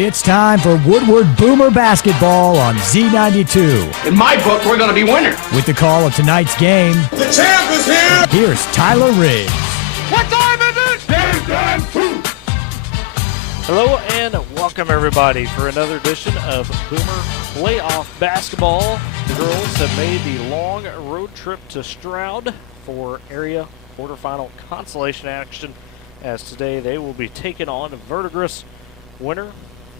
It's time for Woodward Boomer Basketball on Z92. In my book, we're going to be winners. With the call of tonight's game, the champ is here! Here's Tyler Riggs. What time is it? Game time! Hello and welcome everybody for another edition of Boomer Playoff Basketball. The girls have made the long road trip to Stroud for area quarterfinal consolation action, as today they will be taking on Verdigris. Winner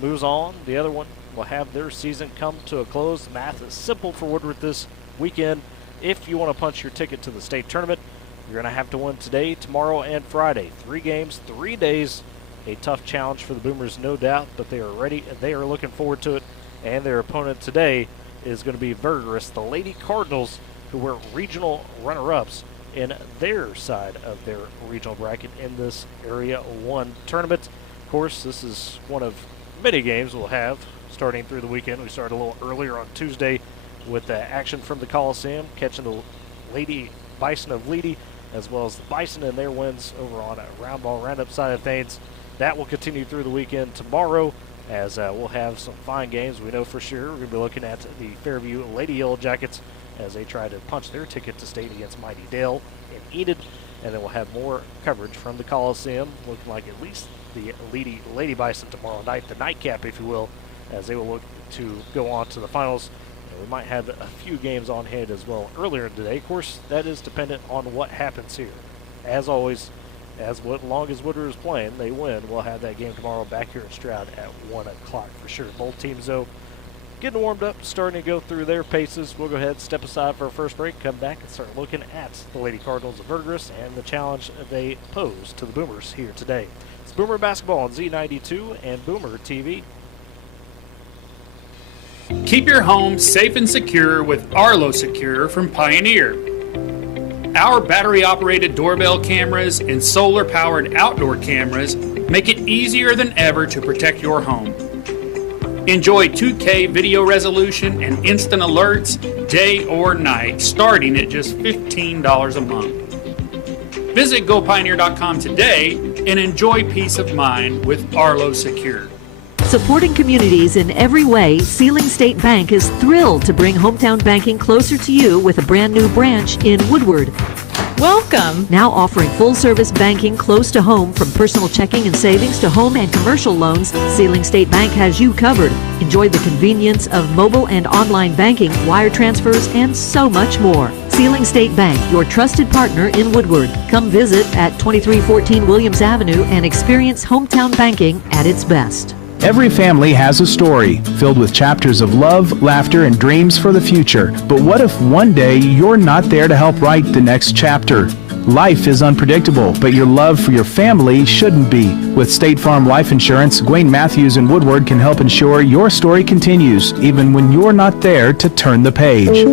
moves on. The other one will have their season come to a close. The math is simple for Woodward this weekend. If you want to punch your ticket to the state tournament, you're going to have to win today, tomorrow, and Friday. 3 games, 3 days. A tough challenge for the Boomers, no doubt, but they are ready. They are looking forward to it, and their opponent today is going to be Verdigris, the Lady Cardinals, who were regional runner-ups in their side of their regional bracket in this Area 1 tournament. Of course, this is one of many games we'll have starting through the weekend. We started a little earlier on Tuesday with action from the Coliseum, catching the Lady Bison of Leedy, as well as the Bison and their wins over on a round ball roundup side of things. That will continue through the weekend tomorrow, as we'll have some fine games. We know for sure we're going to be looking at the Fairview Lady Yellow Jackets as they try to punch their ticket to state against Mighty Dale in Enid. And then we'll have more coverage from the Coliseum, looking like at least the Lady Bison tomorrow night, the nightcap, if you will, as they will look to go on to the finals. And we might have a few games on hand as well earlier today. Of course, that is dependent on what happens here. As always, long as Woodward is playing, they win. We'll have that game tomorrow back here at Stroud at 1 o'clock for sure. Both teams, though, getting warmed up, starting to go through their paces. We'll go ahead, step aside for our first break, come back and start looking at the Lady Cardinals of Verdigris and the challenge they pose to the Boomers here today. It's Boomer Basketball on Z92 and Boomer TV. Keep your home safe and secure with Arlo Secure from Pioneer. Our battery-operated doorbell cameras and solar-powered outdoor cameras make it easier than ever to protect your home. Enjoy 2K video resolution and instant alerts day or night, starting at just $15 a month. Visit GoPioneer.com today and enjoy peace of mind with Arlo Secure. Supporting communities in every way, Sealing State Bank is thrilled to bring hometown banking closer to you with a brand new branch in Woodward. Welcome! Now offering full-service banking close to home, from personal checking and savings to home and commercial loans, Sealing State Bank has you covered. Enjoy the convenience of mobile and online banking, wire transfers, and so much more. Sealing State Bank, your trusted partner in Woodward. Come visit at 2314 Williams Avenue and experience hometown banking at its best. Every family has a story filled with chapters of love, laughter, and dreams for the future. But what if one day you're not there to help write the next chapter? Life is unpredictable, but your love for your family shouldn't be. With State Farm Life Insurance, Gwayne Matthews and Woodward can help ensure your story continues, even when you're not there to turn the page.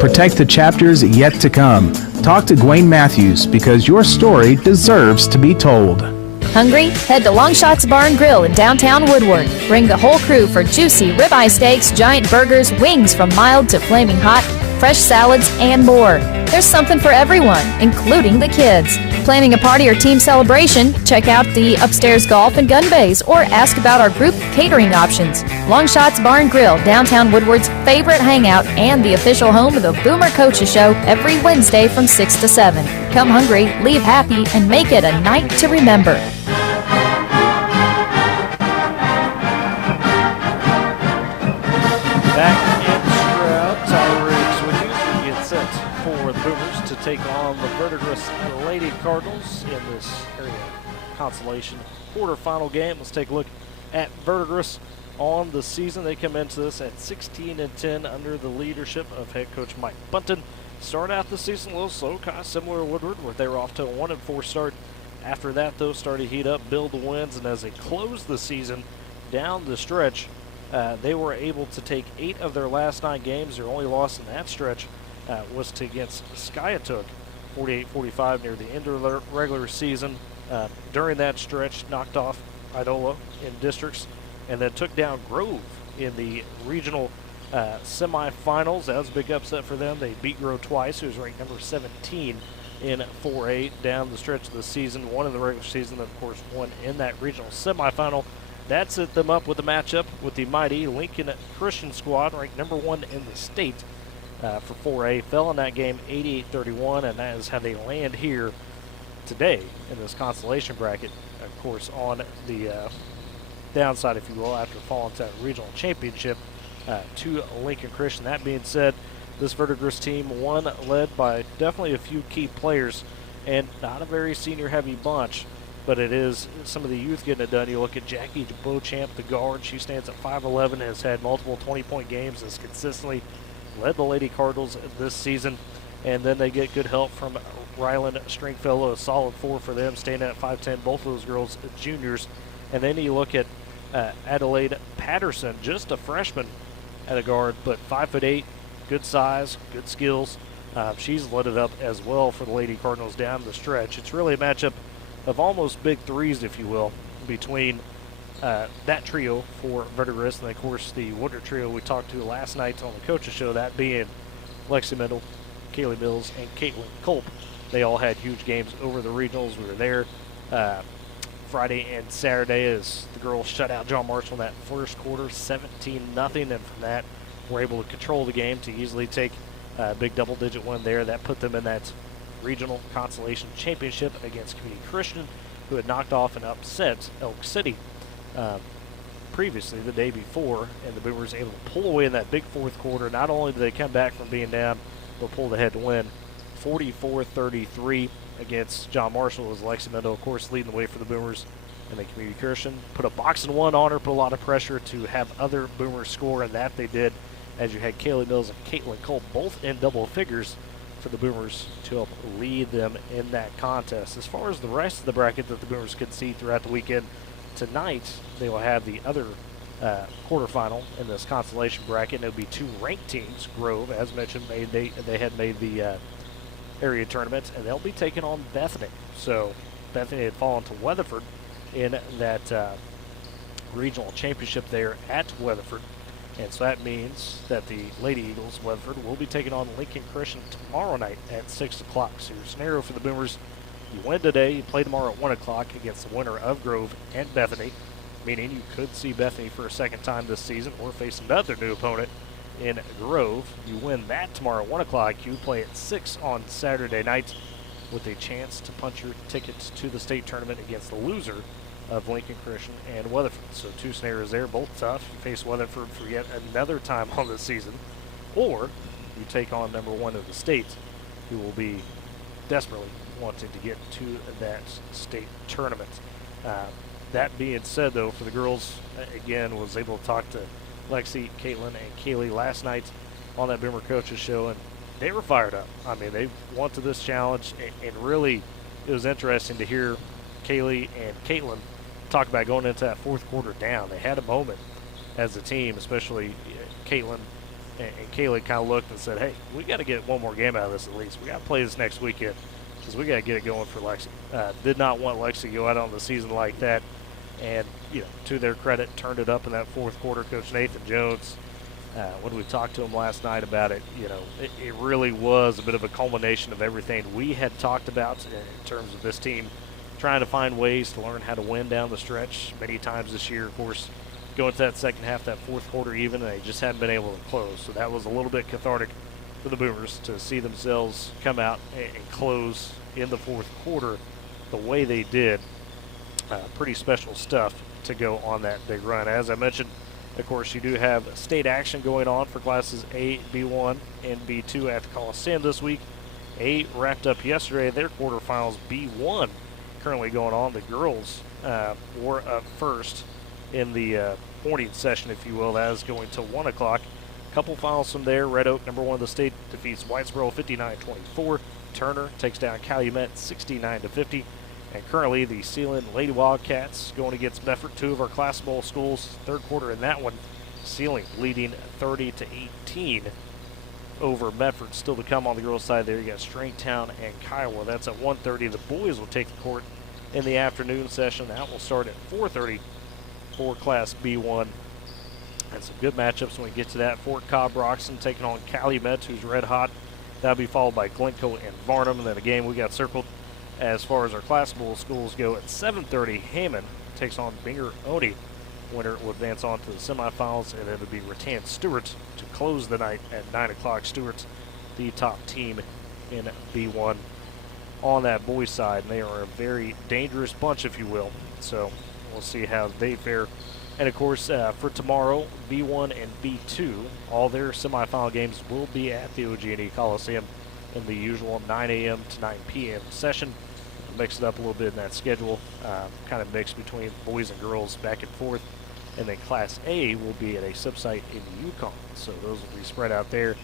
Protect the chapters yet to come. Talk to Gwayne Matthews, because your story deserves to be told. Hungry? Head to Longshots Bar and Grill in downtown Woodward. Bring the whole crew for juicy ribeye steaks, giant burgers, wings from mild to flaming hot, fresh salads, and more. There's something for everyone, including the kids. Planning a party or team celebration? Check out the upstairs golf and gun bays, or ask about our group catering options. Longshots Bar and Grill, downtown Woodward's favorite hangout and the official home of the Boomer Coaches Show every Wednesday from 6 to 7. Come hungry, leave happy, and make it a night to remember. Back in Stroud, Tyler Riggs with you. We get set for the Boomers to take on the Verdigris Lady Cardinals in this area consolation quarterfinal game. Let's take a look at Verdigris on the season. They come into this at 16-10 under the leadership of head coach Mike Bunton. Started out the season a little slow, kind of similar to Woodward, where they were off to a 1-4 start. After that, though, started to heat up, build the wins, and as they closed the season down the stretch, they were able to take 8 of their last 9 games. Their only loss in that stretch was against Skiatook, 48-45 near the end of the regular season. During that stretch, knocked off Idola in districts, and then took down Grove in the regional semifinals. That was a big upset for them. They beat Grove twice, who was ranked number 17 in 4A down the stretch of the season. One in the regular season, of course, one in that regional semifinal. That set them up with a matchup with the mighty Lincoln Christian squad, ranked number 1 in the state for 4A. Fell in that game 88-31, and that is how they land here today in this consolation bracket. Of course, on the downside, if you will, after falling to that regional championship to Lincoln Christian. That being said, this Verdigris team, one led by definitely a few key players and not a very senior-heavy bunch, but it is some of the youth getting it done. You look at Jackie Beauchamp, the guard. She stands at 5'11", has had multiple 20-point games, has consistently led the Lady Cardinals this season. And then they get good help from Ryland Stringfellow, a solid 4 for them, standing at 5'10", both of those girls juniors. And then you look at Adelaide Patterson, just a freshman at a guard, but 5'8", good size, good skills. She's lit it up as well for the Lady Cardinals down the stretch. It's really a matchup of almost big threes, if you will, between that trio for Verdigris and, of course, the Woodward trio we talked to last night on the coaches show, that being Lexi Mendel, Kaylee Mills, and Caitlin Culp. They all had huge games over the regionals. We were there Friday and Saturday as the girls shut out John Marshall in that first quarter, 17-0, and from that were able to control the game to easily take a big double-digit win there. That put them in that regional consolation championship against Community Christian, who had knocked off and upset Elk City previously the day before, and the Boomers able to pull away in that big fourth quarter. Not only did they come back from being down, but pulled ahead to win 44-33 against John Marshall, as Lexi Mendel, of course, leading the way for the Boomers. And the Community Christian put a boxing one on her, put a lot of pressure to have other Boomers score, and that they did, as you had Kaylee Mills and Caitlin Cole both in double figures for the Boomers to help lead them in that contest. As far as the rest of the bracket that the Boomers could see throughout the weekend, tonight they will have the other quarterfinal in this consolation bracket, and it'll be two ranked teams. Grove, as mentioned, they had made the area tournament, and they'll be taking on Bethany. So Bethany had fallen to Weatherford in that regional championship there at Weatherford. And so that means that the Lady Eagles, Weatherford, will be taking on Lincoln Christian tomorrow night at 6 o'clock. So your scenario for the Boomers, you win today, you play tomorrow at 1 o'clock against the winner of Grove and Bethany, meaning you could see Bethany for a second time this season or face another new opponent in Grove. You win that tomorrow at 1 o'clock, you play at 6 on Saturday night with a chance to punch your tickets to the state tournament against the loser of Lincoln Christian and Weatherford. So two scenarios there, both tough. You face Weatherford for yet another time on the season, or you take on number 1 of the state, who will be desperately wanting to get to that state tournament. That being said, though, for the girls, again, was able to talk to Lexi, Caitlin, and Kaylee last night on that Boomer Coaches show, and they were fired up. I mean, they wanted this challenge, and really it was interesting to hear Kaylee and Caitlin talk about going into that fourth quarter down. They had a moment as a team, especially Caitlin and Kaylee kind of looked and said, hey, we got to get one more game out of this at least. We got to play this next weekend because we got to get it going for Lexi. Did not want Lexi to go out on the season like that. And, to their credit, turned it up in that fourth quarter. Coach Nathan Jones, when we talked to him last night about it, it really was a bit of a culmination of everything we had talked about in terms of this team trying to find ways to learn how to win down the stretch many times this year. Of course, going to that second half, that fourth quarter even, and they just hadn't been able to close. So that was a little bit cathartic for the Boomers to see themselves come out and close in the fourth quarter the way they did. Pretty special stuff to go on that big run. As I mentioned, of course, you do have state action going on for classes A, B1, and B2 at the Coliseum this week. A wrapped up yesterday, their quarterfinals. B1 currently going on. The girls were up first in the morning session, if you will. That is going to 1 o'clock. Couple finals from there. Red Oak, number 1 of the state, defeats Whitesboro 59-24. Turner takes down Calumet 69-50. And currently the Sealand Lady Wildcats going against Medford, 2 of our Class Bowl schools. Third quarter in that one, Sealing leading 30-18 over Medford. Still to come on the girls' side there, you got Stringtown and Kiowa. That's at 1:30. The boys will take the court in the afternoon session. That will start at 4:30 for Class B1. And some good matchups when we get to that. Fort Cobb Roxton taking on Calumet, who's red hot That'll be followed by Glencoe and Varnum. And then a game we got circled as far as our Class Bowl schools go at 7:30. Hammond takes on Binger Oni. Winner will advance on to the semifinals, and then it'll be Rattan Stewart to close the night at 9 o'clock. Stewart's the top team in B1 on that boys side, and they are a very dangerous bunch, if you will. So we'll see how they fare. And of course, for tomorrow, B1 and B2, all their semifinal games will be at the OG&E Coliseum in the usual 9 a.m. to 9 p.m. session. Mix it up a little bit in that schedule, kind of mixed between boys and girls back and forth. And then Class A will be at a sub-site in Yukon, so those will be spread out there.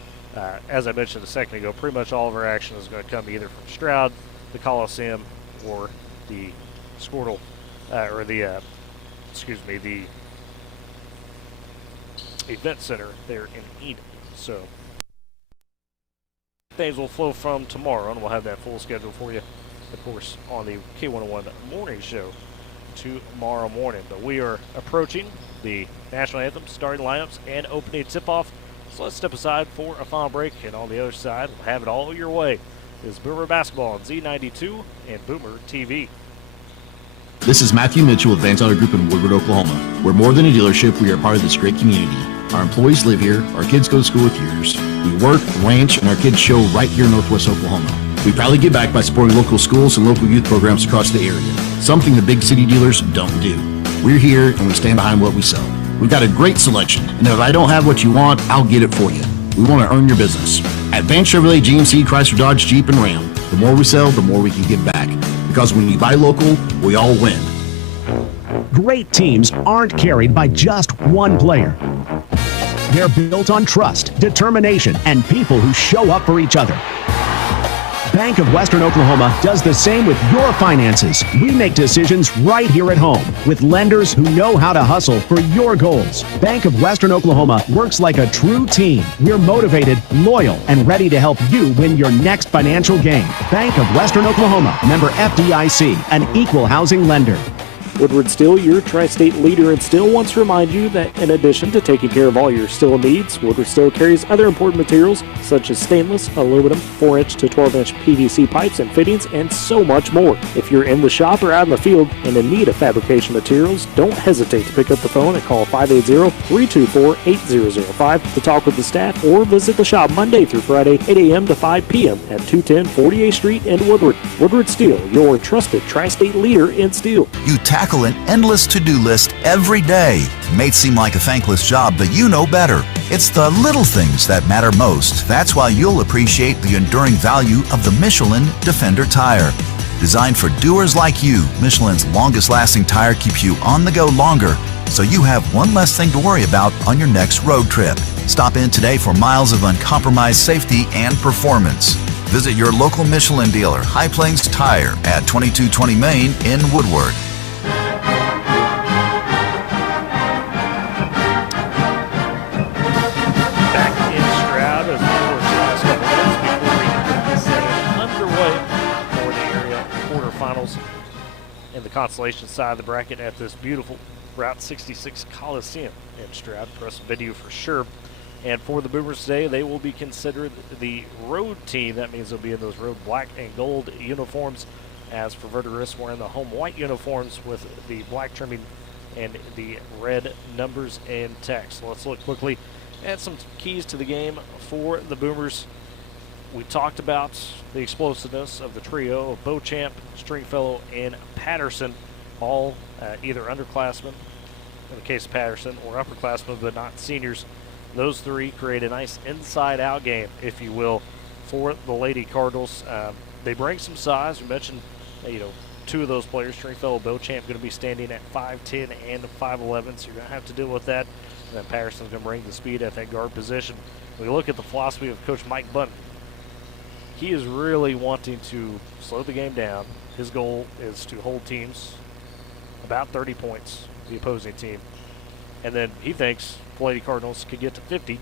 As I mentioned a second ago, pretty much all of our action is going to come either from Stroud, the Coliseum, or the Squirtle, or the Event Center there in Eden. So things will flow from tomorrow, and we'll have that full schedule for you, of course, on the K101 Morning Show tomorrow morning. But we are approaching the national anthem, starting lineups, and opening tip-off. So let's step aside for a final break, and on the other side, we'll have it all your way. This is Boomer Basketball on Z92 and Boomer TV. This is Matthew Mitchell with Van Tyler Group in Woodward, Oklahoma. We're more than a dealership. We are part of this great community. Our employees live here. Our kids go to school with yours. We work, ranch, and our kids show right here in Northwest Oklahoma. We proudly give back by supporting local schools and local youth programs across the area, something the big city dealers don't do. We're here and we stand behind what we sell. We've got a great selection, and if I don't have what you want, I'll get it for you. We want to earn your business. At Van Chevrolet, GMC, Chrysler, Dodge, Jeep, and Ram, the more we sell, the more we can give back. Because when you buy local, we all win. Great teams aren't carried by just one player. They're built on trust, determination, and people who show up for each other. Bank of Western Oklahoma does the same with your finances. We make decisions right here at home with lenders who know how to hustle for your goals. Bank of Western Oklahoma works like a true team. We're motivated, loyal, and ready to help you win your next financial game. Bank of Western Oklahoma, member FDIC, an equal housing lender. Woodward Steel, your tri-state leader in steel, wants to remind you that in addition to taking care of all your steel needs, Woodward Steel carries other important materials such as stainless, aluminum, 4-inch to 12-inch PVC pipes and fittings, and so much more. If you're in the shop or out in the field and in need of fabrication materials, don't hesitate to pick up the phone and call 580-324-8005 to talk with the staff, or visit the shop Monday through Friday, 8 a.m. to 5 p.m. at 210 48th Street in Woodward. Woodward Steel, your trusted tri-state leader in steel. You tackle an endless to-do list every day. It may seem like a thankless job, but you know better. It's the little things that matter most. That's why you'll appreciate the enduring value of the Michelin Defender tire. Designed for doers like you, Michelin's longest-lasting tire keeps you on the go longer, so you have one less thing to worry about on your next road trip. Stop in today for miles of uncompromised safety and performance. Visit your local Michelin dealer, High Plains Tire, at 2220 Main in Woodward. In the consolation side of the bracket at this beautiful Route 66 Coliseum in Stroud. Impressive video for sure. And for the Boomers today, they will be considered the road team. That means they'll be in those road black and gold uniforms. As for Verdigris, we're in the home white uniforms with the black trimming and the red numbers and text. Let's look quickly at some keys to the game for the Boomers. We talked about the explosiveness of the trio of Beauchamp, Stringfellow, and Patterson, all either underclassmen, in the case of Patterson, or upperclassmen, but not seniors. Those three create a nice inside-out game, if you will, for the Lady Cardinals. They bring some size. We mentioned, two of those players, Stringfellow, Beauchamp, going to be standing at 5'10 and 5'11, so you're going to have to deal with that. And then Patterson's going to bring the speed at that guard position. When we look at the philosophy of Coach Mike Bunton, he is really wanting to slow the game down. His goal is to hold teams about 30 points, the opposing team. And then he thinks the Lady Cardinals could get to 50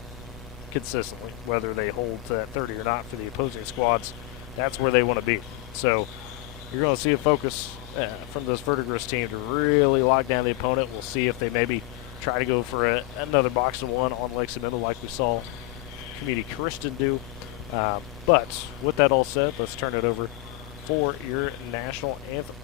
consistently, whether they hold to that 30 or not for the opposing squads. That's where they want to be. So you're going to see a focus from this Verdigris team to really lock down the opponent. We'll see if they maybe try to go for another box of one on Lexington, like we saw Community Christian do. But with that all said, let's turn it over for your national anthem.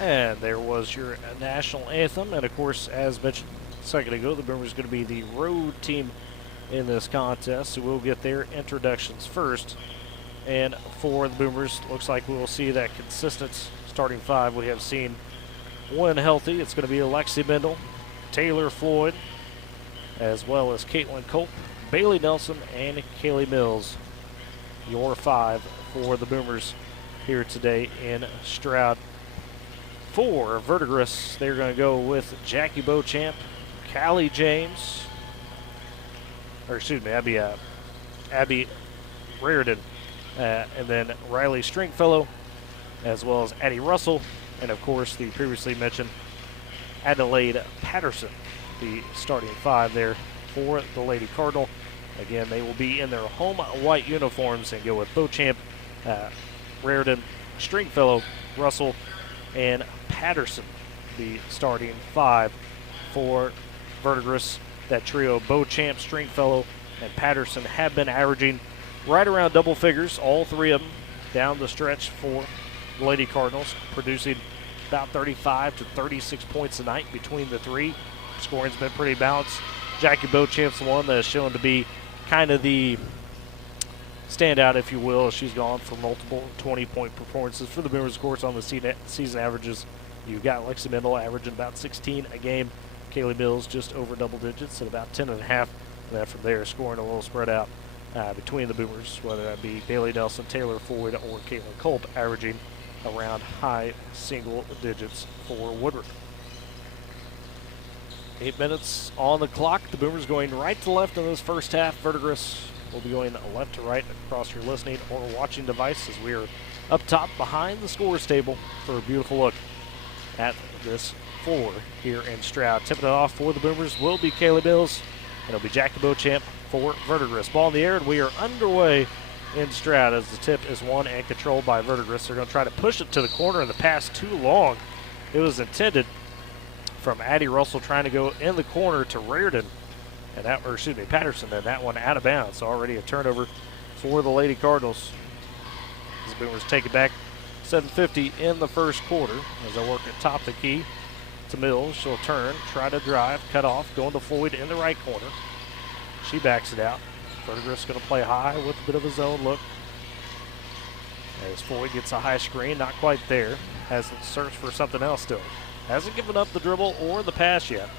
And there was your national anthem. And of course, as mentioned a second ago, the Boomers going to be the road team in this contest. So we'll get their introductions first. And for the Boomers, looks like we will see that consistent starting five we have seen when healthy. It's going to be Alexi Mendel, Taylor Floyd, as well as Caitlin Culp, Bailey Nelson, and Kaylee Mills. Your five for the Boomers here today in Stroud. For Verdigris, they're going to go with Jackie Beauchamp, Callie James, Abby Reardon, and then Riley Stringfellow, as well as Addie Russell, and of course the previously mentioned Adelaide Patterson, the starting five there for the Lady Cardinal. Again, they will be in their home white uniforms and go with Beauchamp, Reardon, Stringfellow, Russell, and Patterson, the starting five for Verdigris. That trio, Beauchamp, Stringfellow, and Patterson, have been averaging right around double figures, all three of them down the stretch for the Lady Cardinals, producing about 35 to 36 points a night between the three. Scoring's been pretty balanced. Jackie Beauchamp's the one that is shown to be kind of the standout, if you will. She's gone for multiple 20-point performances for the Boomers, of course, on the season averages. You've got Lexi Mendel averaging about 16 a game. Kaylee Mills just over double digits at about 10.5. And then from there, scoring a little spread out between the Boomers, whether that be Bailey Nelson, Taylor Floyd, or Caitlin Culp, averaging around high single digits for Woodward. 8 minutes on the clock. The Boomers going right to left in this first half. Verdigris will be going left to right across your listening or watching device as we are up top behind the scores table for a beautiful look at this floor here in Stroud. Tipping it off for the Boomers will be Kaylee Mills, and it'll be Jackie Beauchamp for Verdigris. Ball in the air, and we are underway in Stroud as the tip is won and controlled by Verdigris. They're going to try to push it to the corner, and the pass too long. It was intended from Addie Russell trying to go in the corner to Reardon, and Patterson, and that one out of bounds. Already a turnover for the Lady Cardinals. As the Boomers take it back 7:50 in the first quarter as they work at top of the key to Mills. She'll turn, try to drive, cut off, going to Floyd in the right corner. She backs it out. Verdigris going to play high with a bit of a zone look. As Floyd gets a high screen, not quite there. Has to search for something else still. Hasn't given up the dribble or the pass yet.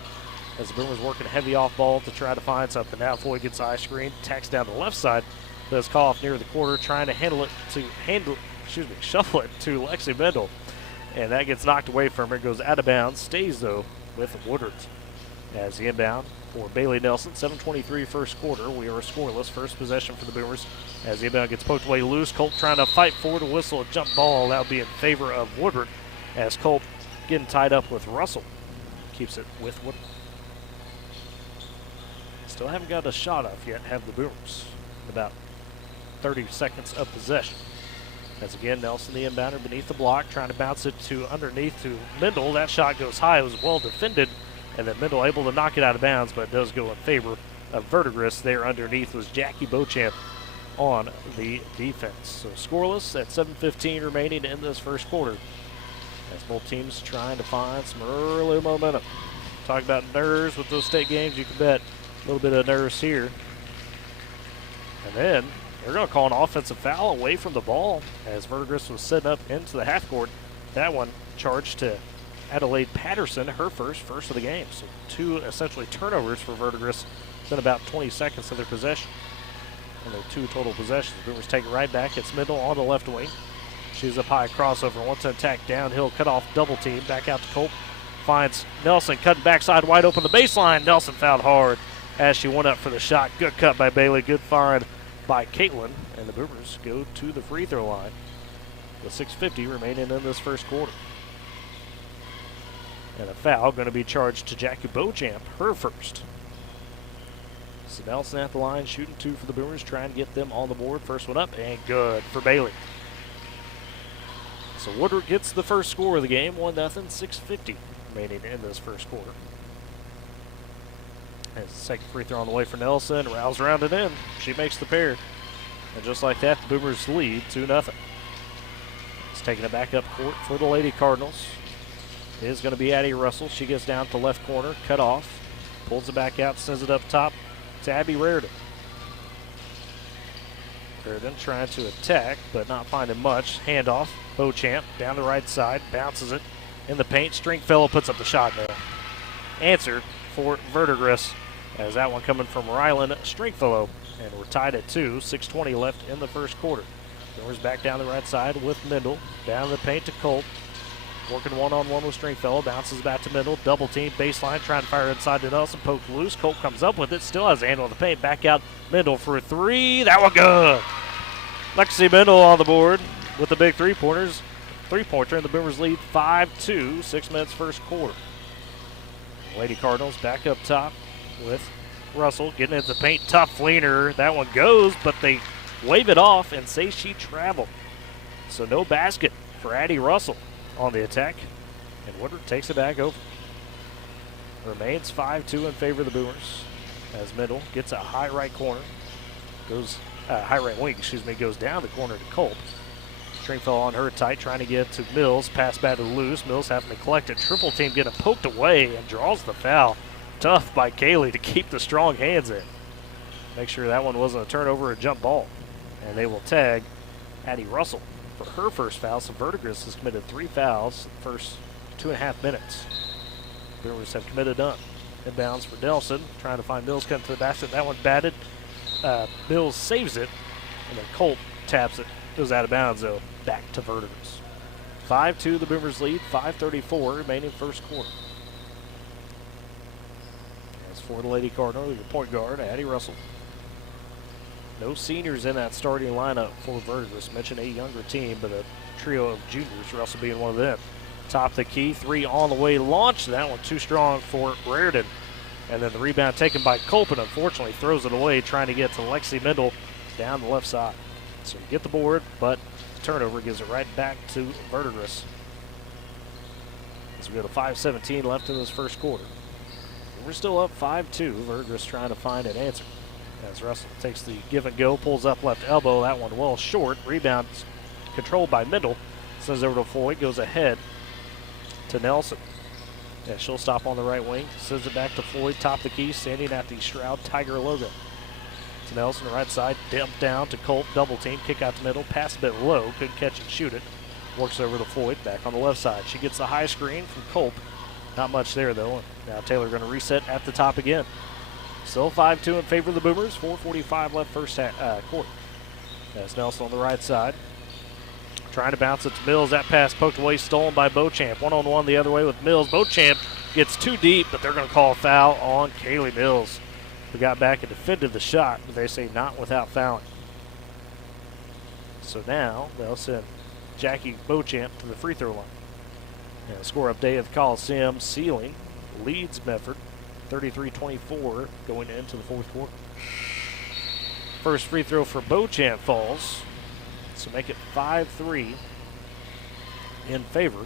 As the Boomers working heavy off ball to try to find something. Now Floyd gets a high screen, tacks down the left side. Does call off near the quarter, trying to shuffle it to Lexi Mendel. And that gets knocked away from her. Goes out of bounds. Stays, though, with Woodward. As the inbound for Bailey Nelson. 7:23 first quarter. We are scoreless. First possession for the Boomers. As the inbound gets poked away loose. Culp trying to fight forward to whistle a jump ball. That will be in favor of Woodward. As Culp getting tied up with Russell. Keeps it with Woodward. Still haven't got a shot off yet, have the Boomers. About 30 seconds of possession. As again, Nelson, the inbounder, beneath the block, trying to bounce it to underneath to Mendel. That shot goes high. It was well defended, and then Mendel able to knock it out of bounds, but it does go in favor of Verdigris. There underneath was Jackie Beauchamp on the defense. So scoreless at 7:15 remaining in this first quarter, as both teams trying to find some early momentum. Talk about nerves with those state games. You can bet a little bit of nerves here. And then they're going to call an offensive foul away from the ball as Verdigris was setting up into the half court. That one charged to Adelaide Patterson, her first of the game. So 2 essentially turnovers for Verdigris within about 20 seconds of their possession. And their 2 total possessions. Boomers take it right back. It's Mendel on the left wing. She's up high, crossover, wants to attack downhill, cut off, double team, back out to Colt. Finds Nelson, cutting backside, wide open the baseline. Nelson fouled hard as she went up for the shot. Good cut by Bailey, good find by Caitlin. And the Boomers go to the free throw line with 6:50 remaining in this first quarter. And a foul going to be charged to Jackie Beauchamp, her first. So Nelson at the line, shooting 2 for the Boomers, trying to get them on the board. First one up, and good for Bailey. So Woodward gets the first score of the game, 1-0, 6:50 remaining in this first quarter. As the second free throw on the way for Nelson, Rouse around and in. She makes the pair. And just like that, the Boomers lead 2-0. It's taking it back up court for the Lady Cardinals. It is going to be Addie Russell. She gets down to left corner, cut off, pulls it back out, sends it up top to Abby Raridan. Raridan trying to attack, but not finding much. Handoff, Beauchamp down the right side, bounces it in the paint. Stringfellow puts up the shot there. Answer for Verdigris, as that one coming from Rylan Stringfellow. And we're tied at 2, 6:20 left in the first quarter. Boomers back down the right side with Mendel, down the paint to Colt. Working one-on-one with Stringfellow, bounces back to Mendel, double team, baseline, trying to fire inside to Nelson, poked loose. Colt comes up with it, still has a handle on the paint, back out Mendel for a 3. That one good. Lexi Mendel on the board with the big three-pointer, and the Boomers lead 5-2, 6 minutes first quarter. Lady Cardinals back up top with Russell, getting into the paint, tough leaner. That one goes, but they wave it off and say she traveled. So no basket for Addie Russell on the attack, and Woodward takes it back over. Remains 5-2 in favor of the Boomers, as Mendel gets a high right corner, high right wing, goes down the corner to Colt. Stringfellow on her tight, trying to get to Mills, pass batted loose. Mills having to collect it, triple team getting poked away and draws the foul. Tough by Kaylee to keep the strong hands in. Make sure that one wasn't a turnover or a jump ball. And they will tag Addie Russell for her first foul. So Verdigris has committed 3 fouls in the first 2.5 minutes. Boomers have committed none. Inbounds for Nelson, trying to find Mills cutting to the basket. That one batted. Mills saves it, and then Colt taps it. Goes out of bounds, though. Back to Verdigris. 5-2, the Boomers lead. 5:34 remaining first quarter. As for the Lady Cardinal, your point guard, Addie Russell. No seniors in that starting lineup for Verdigris. Mentioned a younger team, but a trio of juniors, Russell being one of them. Top of the key, 3 on the way launch. That one too strong for Raridan. And then the rebound taken by Colpin, unfortunately throws it away, trying to get to Lexi Mendel down the left side. So you get the board, but turnover gives it right back to Verdigris. As we go to 5:17 left in this first quarter. We're still up 5-2. Verdigris trying to find an answer. As Russell takes the give and go, pulls up left elbow. That one well short. Rebound controlled by Mendel. Sends over to Floyd, goes ahead to Nelson. Yeah, she'll stop on the right wing. Sends it back to Floyd, top of the key, standing at the Stroud Tiger logo. To Nelson, right side, dumped down to Colt, double team, kick out to middle, pass a bit low, couldn't catch and shoot it. Works over to Floyd, back on the left side. She gets the high screen from Colt. Not much there, though. Now Taylor going to reset at the top again. Still 5-2 in favor of the Boomers. 4:45 left first quarter. That's Nelson on the right side. Trying to bounce it to Mills. That pass poked away, stolen by Beauchamp. One-on-one the other way with Mills. Beauchamp gets too deep, but they're going to call a foul on Kaylee Mills, who got back and defended the shot, but they say not without fouling. So now they'll send Jackie Beauchamp to the free throw line. And a score update of the Coliseum. Sealing leads Medford 33-24 going into the fourth quarter. First free throw for Beauchamp falls. So make it 5-3 in favor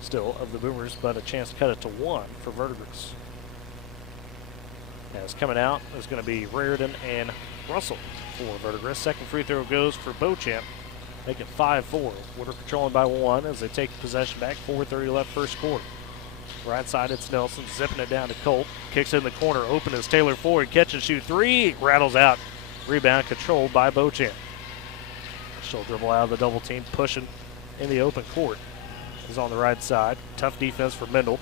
still of the Boomers, but a chance to cut it to 1 for Verdigris. As coming out is going to be Raridan and Russell for Verdigris. Second free throw goes for Beauchamp. Make it 5-4. Woodward controlling by 1 as they take the possession back. 4:30 left first quarter. Right side, it's Nelson zipping it down to Colt. Kicks in the corner. Open is Taylor Floyd. Catch and shoot 3. Rattles out. Rebound controlled by Beauchamp. She'll dribble out of the double team, pushing in the open court. He's on the right side. Tough defense for Mendel.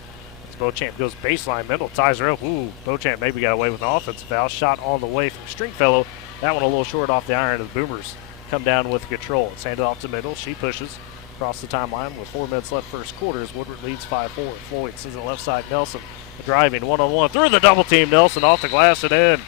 As Beauchamp goes baseline, Mendel ties her up. Ooh, Beauchamp maybe got away with an offensive foul. Shot on the way from Stringfellow. That one a little short off the iron of the Boomers. Come down with control. It's handed off to Mendel. She pushes across the timeline with 4 minutes left first quarter as Woodward leads 5-4. Floyd sends it left side. Nelson driving one-on-one through the double team. Nelson off the glass and in.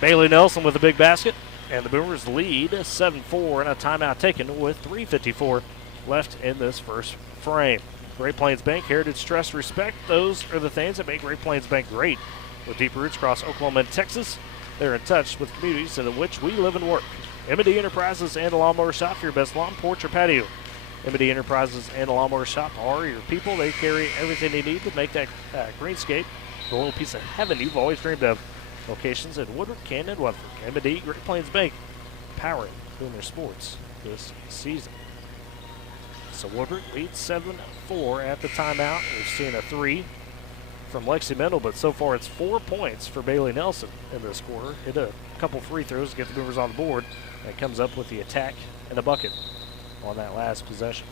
Bailey Nelson with a big basket. And the Boomers lead 7-4 and a timeout taken with 3:54 left in this first frame. Great Plains Bank, Heritage, Trust, Respect. Those are the things that make Great Plains Bank great. With deep roots across Oklahoma and Texas, they're in touch with communities in which we live and work. M&D Enterprises and a Lawnmower Shop for your best lawn, porch, or patio. M&D Enterprises and a Lawnmower Shop are your people. They carry everything they need to make that greenscape the little piece of heaven you've always dreamed of. Locations in Woodward, Canton, and Weatherford. M&D, Great Plains Bank, powering Boomer Sports this season. So Woodward leads 7-4 at the timeout. We've seen a 3 from Lexi Mendel, but so far it's 4 points for Bailey Nelson in this quarter. Hit a couple free throws to get the Boomers on the board, and comes up with the attack and a bucket on that last possession.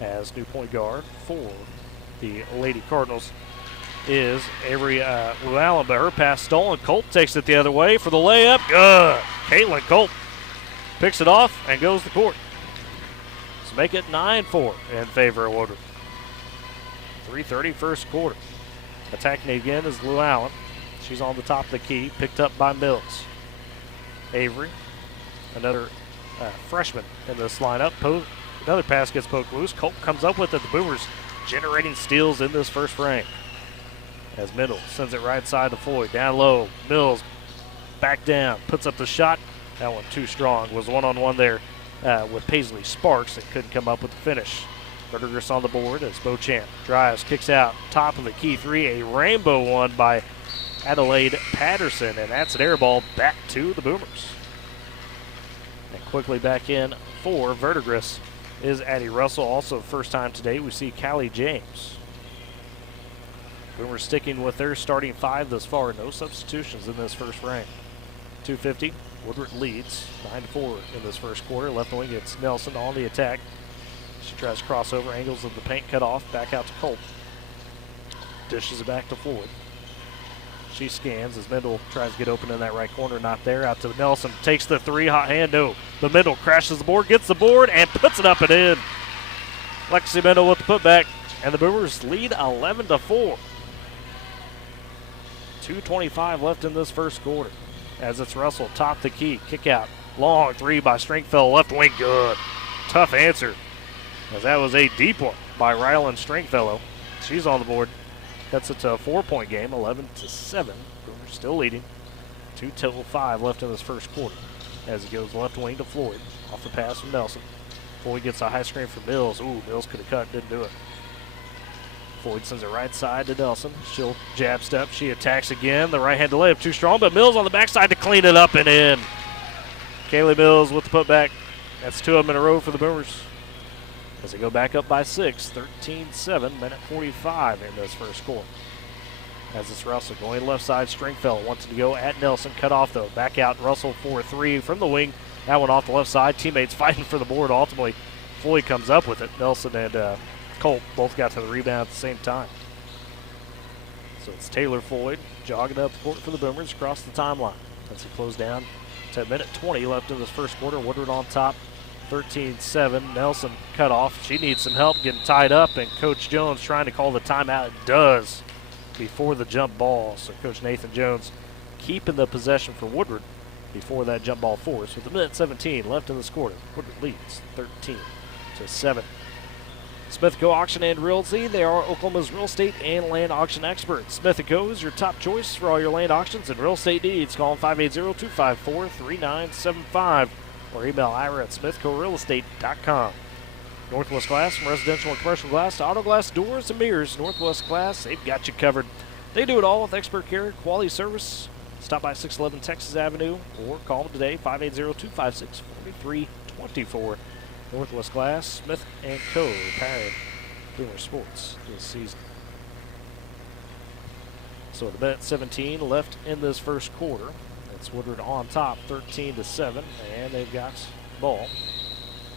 As new point guard for the Lady Cardinals is Avery Llewellyn, but her pass stolen. Colt takes it the other way for the layup. Good. Caitlin Colt picks it off and goes to court. So make it 9-4 in favor of Woodward. 3:30 first quarter. Attacking again is Llewellyn. She's on the top of the key, picked up by Mills. Avery, another freshman in this lineup. Another pass gets poked loose. Colt comes up with it. The Boomers generating steals in this first frame. As Mendel sends it right side to Floyd. Down low. Mills back down. Puts up the shot. That one too strong. Was one-on-one there with Paisley Sparks that couldn't come up with the finish. Verdigris on the board as Beauchamp drives, kicks out. Top of the key 3. A rainbow one by Adelaide Patterson. And that's an air ball back to the Boomers. And quickly back in for Verdigris is Addie Russell. Also first time today we see Callie James. Boomers sticking with their starting 5 thus far. No substitutions in this first frame. 2:50. Woodward leads 9-4 in this first quarter. Left wing, it's Nelson on the attack. She tries to cross over. Angles of the paint cut off. Back out to Colt. Dishes it back to Floyd. She scans as Mendel tries to get open in that right corner. Not there. Out to Nelson. Takes the 3. Hot hand. No. But Mendel crashes the board. Gets the board and puts it up and in. Lexi Mendel with the putback. And the Boomers lead 11-4. 2:25 left in this first quarter. As it's Russell, top the key, kick out. Long 3 by Stringfellow, left wing, good. Tough answer, as that was a deep one by Rylan Stringfellow. She's on the board. Cuts it to a 4-point game, 11-7. Boomers still leading. 2:05 left in this first quarter. As it goes left wing to Floyd. Off the pass from Nelson. Floyd gets a high screen from Mills. Ooh, Mills could have cut, didn't do it. Floyd sends it right side to Nelson. She'll jab step. She attacks again. The right-handed layup too strong, but Mills on the backside to clean it up and in. Kaylee Mills with the putback. That's 2 of them in a row for the Boomers. As they go back up by 6, 13-7, minute 45 in this first quarter. As it's Russell going left side, Stringfellow wants to go at Nelson. Cut off though. Back out Russell for 3 from the wing. That one off the left side. Teammates fighting for the board. Ultimately, Floyd comes up with it. Nelson and Colt both got to the rebound at the same time. So it's Taylor Floyd jogging up the court for the Boomers across the timeline. As he close down to minute 20 left in this first quarter. Woodward on top, 13-7. Nelson cut off. She needs some help getting tied up, and Coach Jones trying to call the timeout. It does before the jump ball. So Coach Nathan Jones keeping the possession for Woodward before that jump ball force. With a minute 17 left in this quarter, Woodward leads 13-7. Smith & Co. Auction and Realty. They are Oklahoma's real estate and land auction experts. Smith & Co. is your top choice for all your land auctions and real estate needs. Call them 580-254-3975 or email Ira at smithcorealestate.com. Northwest Glass, from residential and commercial glass to auto glass, doors, and mirrors. Northwest Glass, they've got you covered. They do it all with expert care, quality service. Stop by 611 Texas Avenue or call them today, 580-256-4324. Northwest Glass, Smith & Co. Powering Boomer Sports this season. So the minute 17 left in this first quarter. It's Woodward on top, 13-7, and they've got the ball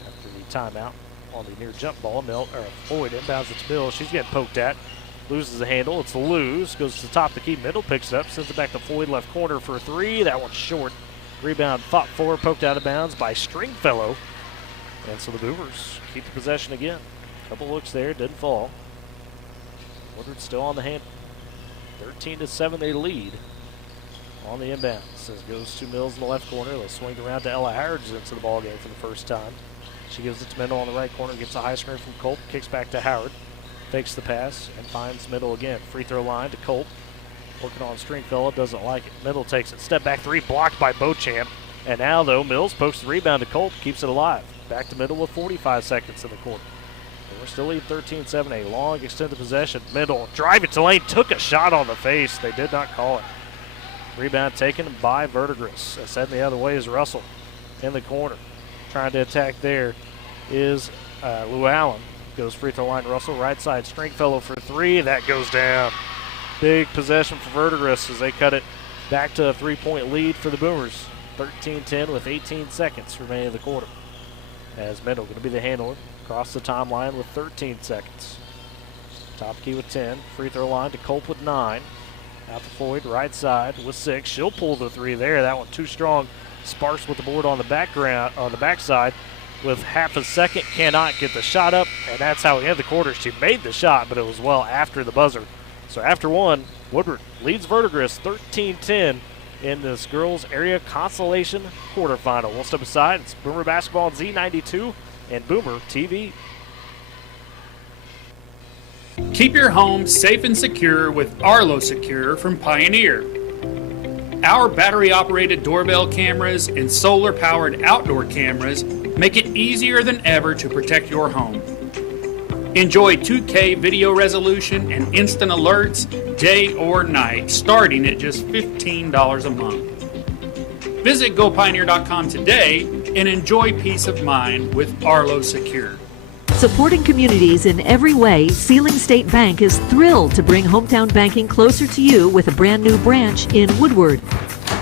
after the timeout on the near jump ball. Floyd inbounds it to Mills. She's getting poked at. Loses the handle. It's loose. Goes to the top of the key. Middle picks it up. Sends it back to Floyd, left corner for a three. That one's short. Rebound fought forward, poked out of bounds by Stringfellow. And so the Boomers keep the possession again. Couple looks there, didn't fall. Woodward still on the handle. 13-7 they lead on the inbounds. As goes to Mills in the left corner. They'll swing around to Ella Howard's into the ball game for the first time. She gives it to Mendel on the right corner, gets a high screen from Culp, kicks back to Howard, fakes the pass, and finds Mendel again. Free throw line to Culp. Working on Stringfellow, doesn't like it. Mendel takes it. Step back three, blocked by Beauchamp. And now, though, Mills pokes the rebound to Culp, keeps it alive. Back to Mendel with 45 seconds in the quarter. And we're still leading 13-7, a long extended possession. Mendel driving to lane, took a shot on the face. They did not call it. Rebound taken by Verdigris. Heading the other way is Russell in the corner. Trying to attack there is Lou Allen. Goes free throw line, Russell. Right side, Stringfellow for three. That goes down. Big possession for Verdigris as they cut it back to a three-point lead for the Boomers. 13-10 with 18 seconds remaining in the quarter. As Mendel going to be the handler. Across the timeline with 13 seconds. Top key with 10. Free throw line to Culp with 9. Out to Floyd, right side with 6. She'll pull the three there. That one too strong. Sparks with the board on the backside with half a second. Cannot get the shot up, and that's how we end the quarter. She made the shot, but it was well after the buzzer. So after one, Woodward leads Verdigris 13-10 in this girls area consolation quarterfinal. We'll step aside. It's Boomer Basketball on Z92 and Boomer TV. Keep your home safe and secure with Arlo Secure from Pioneer. Our battery-operated doorbell cameras and solar-powered outdoor cameras make it easier than ever to protect your home. Enjoy 2K video resolution and instant alerts day or night, starting at just $15 a month. Visit GoPioneer.com today and enjoy peace of mind with Arlo Secure. Supporting communities in every way, Sealing State Bank is thrilled to bring hometown banking closer to you with a brand new branch in Woodward.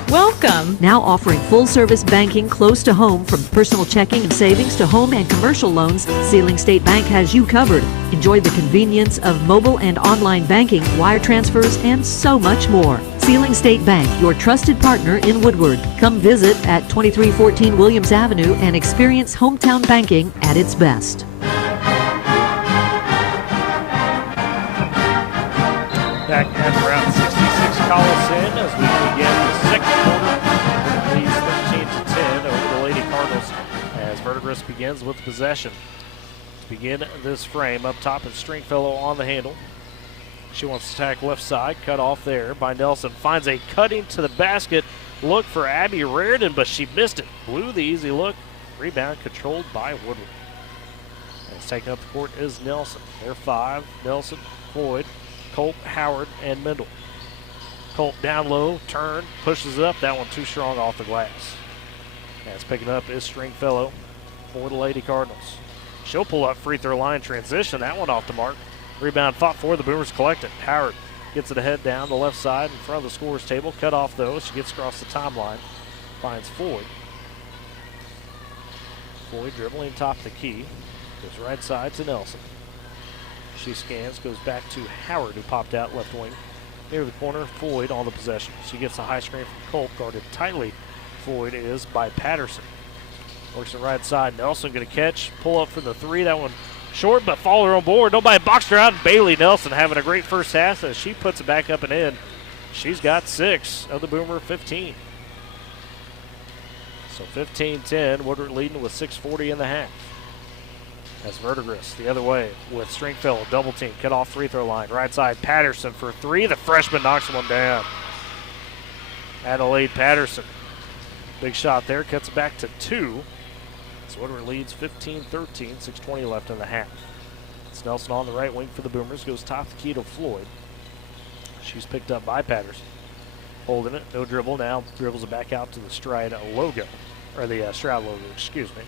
Welcome. Now offering full-service banking close to home, from personal checking and savings to home and commercial loans, Sealing State Bank has you covered. Enjoy the convenience of mobile and online banking, wire transfers, and so much more. Sealing State Bank, your trusted partner in Woodward. Come visit at 2314 Williams Avenue and experience hometown banking at its best. Back at around 66 Coliseum as we begin the second quarter. Leads 13-10 over the Lady Cardinals as Verdigris begins with possession. To begin this frame, up top is Stringfellow on the handle. She wants to attack left side, cut off there by Nelson. Finds a cutting to the basket look for Abby Reardon, but she missed it. Blew the easy look. Rebound controlled by Woodward. As taking up the court is Nelson. They're five. Nelson, Floyd, Culp, Howard, and Mendel. Culp down low, turn, pushes it up. That one too strong off the glass. As picking up is Stringfellow for the Lady Cardinals. She'll pull up free throw line transition. That one off the mark. Rebound fought for. The Boomers collect it. Howard gets it ahead down the left side in front of the scorer's table. Cut off though. She gets across the timeline. Finds Floyd. Floyd dribbling top of the key. Goes right side to Nelson. She scans, goes back to Howard, who popped out left wing. Near the corner, Floyd on the possession. She gets a high screen from Culp, guarded tightly. Floyd is by Patterson. Works the right side. Nelson going to catch, pull up for the three. That one short, but Fowler on board. Nobody boxed her out. Bailey Nelson having a great first half as she puts it back up and in. She's got 6 of the Boomer 15. So 15-10, Woodward leading with 6:40 in the half. As Verdigris the other way with Stringfellow, double team, cut off free throw line. Right side, Patterson for three. The freshman knocks one down. Adelaide Patterson. Big shot there, cuts it back to 2. So Woodward leads 15-13, 6:20 left in the half. It's Nelson on the right wing for the Boomers, goes top the key to Floyd. She's picked up by Patterson. Holding it, no dribble, now dribbles it back out to the Stride logo, or the Stroud logo, excuse me.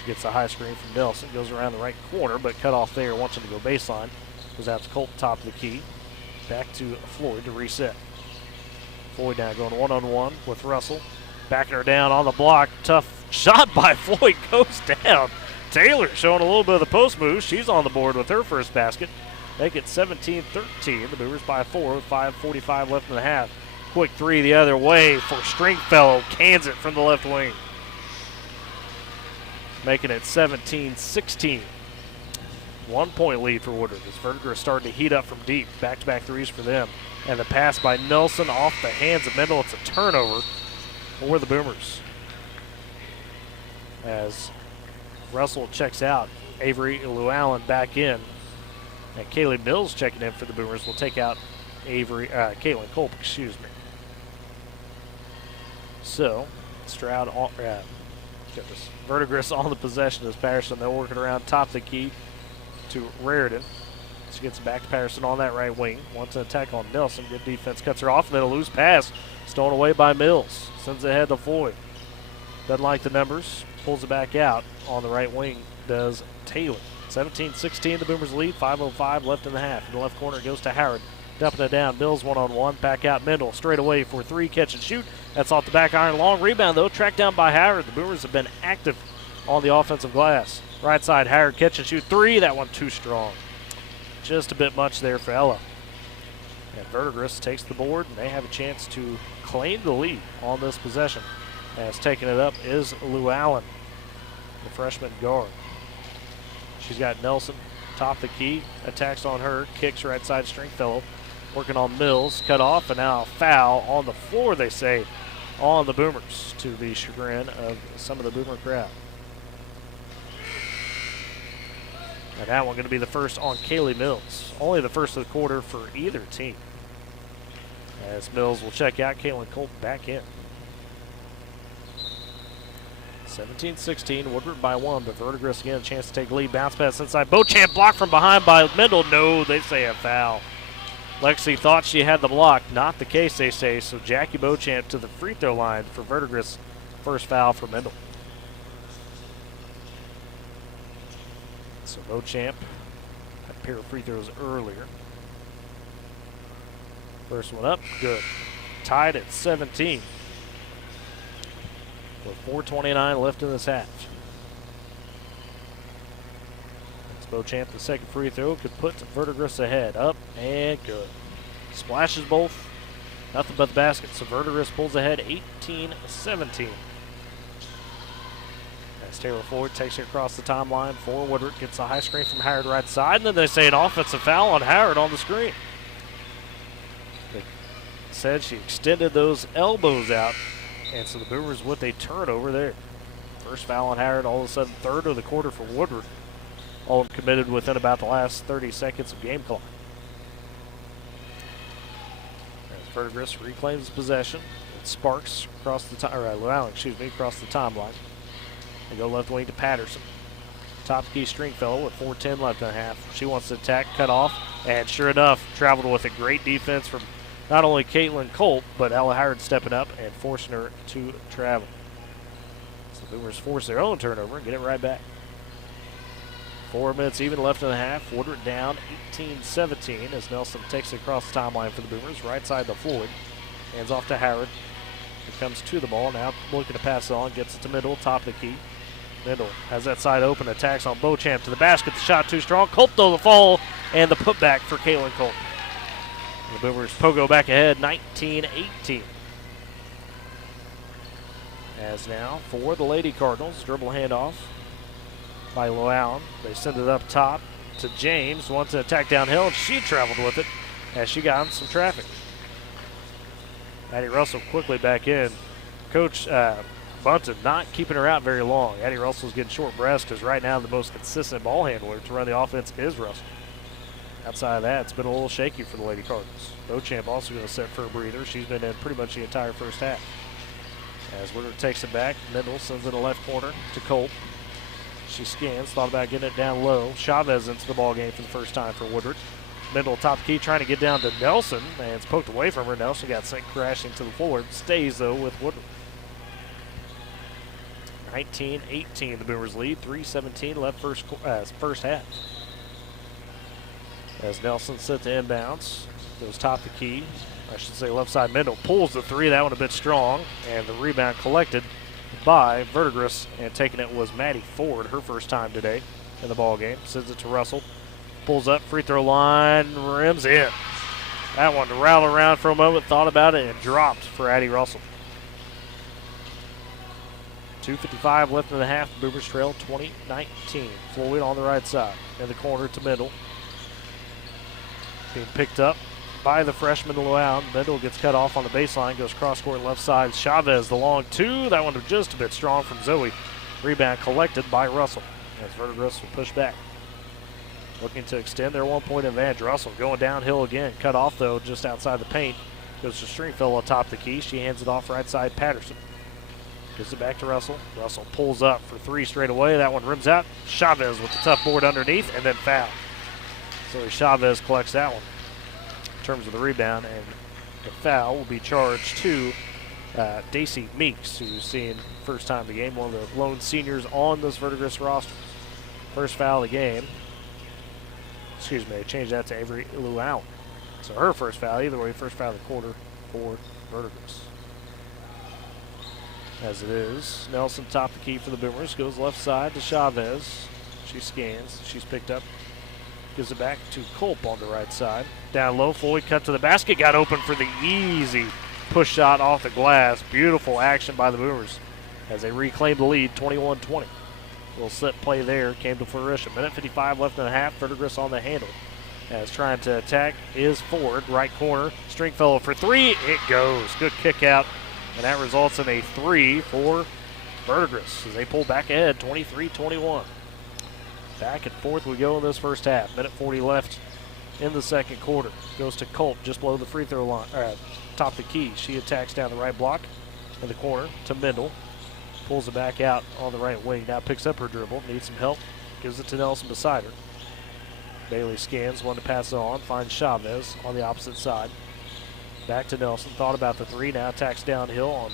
She gets a high screen from Nelson, goes around the right corner, but cut off there, wants him to go baseline. Goes out to Colt, top of the key. Back to Floyd to reset. Floyd now going one-on-one with Russell. Backing her down on the block. Tough shot by Floyd, goes down. Taylor showing a little bit of the post move. She's on the board with her first basket. Make it 17-13. The Boomers by 4 with 5:45 left in the half. Quick three the other way for Stringfellow. Cans it from the left wing. Making it 17-16. 1 point lead for Woodward as Verdigris starting to heat up from deep. Back-to-back threes for them. And the pass by Nelson off the hands of Mendel. It's a turnover for the Boomers. As Russell checks out, Avery Llewellyn back in. And Kaylee Mills checking in for the Boomers will take out Caitlin Culp, excuse me. So, Stroud, Verdigris on the possession as Patterson. They'll work it around top of the key to Raridan. She gets back to Patterson on that right wing. Wants an attack on Nelson. Good defense, cuts her off, and then a loose pass. Stolen away by Mills. Sends it ahead to Floyd. Doesn't like the numbers. Pulls it back out on the right wing, does Taylor. 17-16, the Boomers lead. 5:05 left in the half. In the left corner, it goes to Howard. Dumping it down. Mills one-on-one. Back out Mendel. Straight away for three. Catch and shoot. That's off the back iron. Long rebound, though. Tracked down by Howard. The Boomers have been active on the offensive glass. Right side, Howard. Catch and shoot. Three. That one too strong. Just a bit much there for Ella. And Verdigris takes the board, and they have a chance to claim the lead on this possession. As taking it up is Llewellyn, the freshman guard. She's got Nelson, top the key, attacks on her, kicks right side Stringfellow, working on Mills, cut off, and now a foul on the floor, they say, on the Boomers, to the chagrin of some of the Boomer crowd. And that one going to be the first on Kaylee Mills. Only the first of the quarter for either team. As Mills will check out, Caitlin Colt back in. 17-16, Woodward by 1, but Verdigris again a chance to take the lead. Bounce pass inside. Beauchamp blocked from behind by Mendel. No, they say a foul. Lexi thought she had the block. Not the case, they say. So Jackie Beauchamp to the free throw line for Verdigris. First foul for Mendel. So Beauchamp had a pair of free throws earlier. First one up, good. Tied at 17. With 4:29 left in this half. It's Beauchamp, the second free throw, could put Verdigris ahead. Up and good. Splashes both. Nothing but the basket. So Verdigris pulls ahead 18-17. As Taylor Floyd takes it across the timeline for Woodward. Gets a high screen from Howard right side. And then they say an offensive foul on Howard on the screen. They said she extended those elbows out. And so the Boomers with a turnover there. First foul on Howard, all of a sudden third of the quarter for Woodward. All committed within about the last 30 seconds of game clock. As Verdigris reclaims possession. It sparks across the across the timeline. They go left wing to Patterson. Top key Stringfellow with 4:10 left in the half. She wants to attack, cut off, and sure enough, traveled with a great defense from not only Caitlin Culp, but Ella Howard stepping up and forcing her to travel. So the Boomers force their own turnover and get it right back. 4 minutes even left in the half. Woodward down 18-17 as Nelson takes it across the timeline for the Boomers. Right side to Floyd. Hands off to Howard. He comes to the ball. Now looking to pass it on. Gets it to Mendel. Top of the key. Mendel has that side open. Attacks on Beauchamp to the basket. The shot too strong. Culp though the fall. And the putback for Caitlin Culp. The Boomers pogo back ahead 19-18. As now for the Lady Cardinals. Dribble handoff by Llewellyn. They send it up top to James. Wants to attack downhill, and she traveled with it as she got in some traffic. Maddie Russell quickly back in. Coach Bunton not keeping her out very long. Addie Russell's getting short breast because right now the most consistent ball handler to run the offense is Russell. Outside of that, it's been a little shaky for the Lady Cardinals. Beauchamp also going to set for a breather. She's been in pretty much the entire first half. As Woodward takes it back, Mendel sends it to the left corner to Colt. She scans, thought about getting it down low. Chavez into the ball game for the first time for Woodward. Mendel top key trying to get down to Nelson, and it's poked away from her. Nelson got sent crashing to the floor. Stays, though, with Woodward. 19-18, the Boomers lead. 3:17 left first half. As Nelson set to inbounds, goes top the key. I should say left side. Mendel pulls the three. That one a bit strong, and the rebound collected by Verdigris, and taking it was Maddie Ford, her first time today in the ball game. Sends it to Russell. Pulls up, free throw line, rims in. That one rattled around for a moment, thought about it, and dropped for Addie Russell. 2:55 left in the half. The Boomers trail 20-19. Floyd on the right side. In the corner to Mendel. Being picked up by the freshman Luau. Mendel gets cut off on the baseline, goes cross-court left side. Chavez, the long two. That one was just a bit strong from Zoe. Rebound collected by Russell as Verdigris will push back. Looking to extend their 1-point advantage. Russell going downhill again. Cut off, though, just outside the paint. Goes to Stringfellow atop the key. She hands it off right side Patterson. Gives it back to Russell. Russell pulls up for three straight away. That one rims out. Chavez with the tough board underneath, and then foul. So Chavez collects that one in terms of the rebound, and the foul will be charged to Daisy Meeks, who's seeing first time of the game, one of the lone seniors on this Verdigris roster. First foul of the game. Excuse me, I changed that to Avery Luau. So her first foul, either way, first foul of the quarter for Verdigris. As it is, Nelson top the key for the Boomers, goes left side to Chavez. She scans, she's picked up. Gives it back to Culp on the right side. Down low, Floyd cut to the basket, got open for the easy push shot off the glass. Beautiful action by the Boomers as they reclaim the lead, 21-20. Little set play there came to fruition. Minute 55 left in the half. Verdigris on the handle. As trying to attack is Ford, right corner. Stringfellow for three. It goes. Good kick out. And that results in a three for Verdigris as they pull back ahead, 23-21. Back and forth we go in this first half. Minute 40 left in the second quarter. Goes to Colt just below the free throw line, top the key. She attacks down the right block in the corner to Mendel. Pulls it back out on the right wing. Now picks up her dribble. Needs some help. Gives it to Nelson beside her. Bailey scans, one to pass it on. Finds Chavez on the opposite side. Back to Nelson. Thought about the three. Now attacks downhill on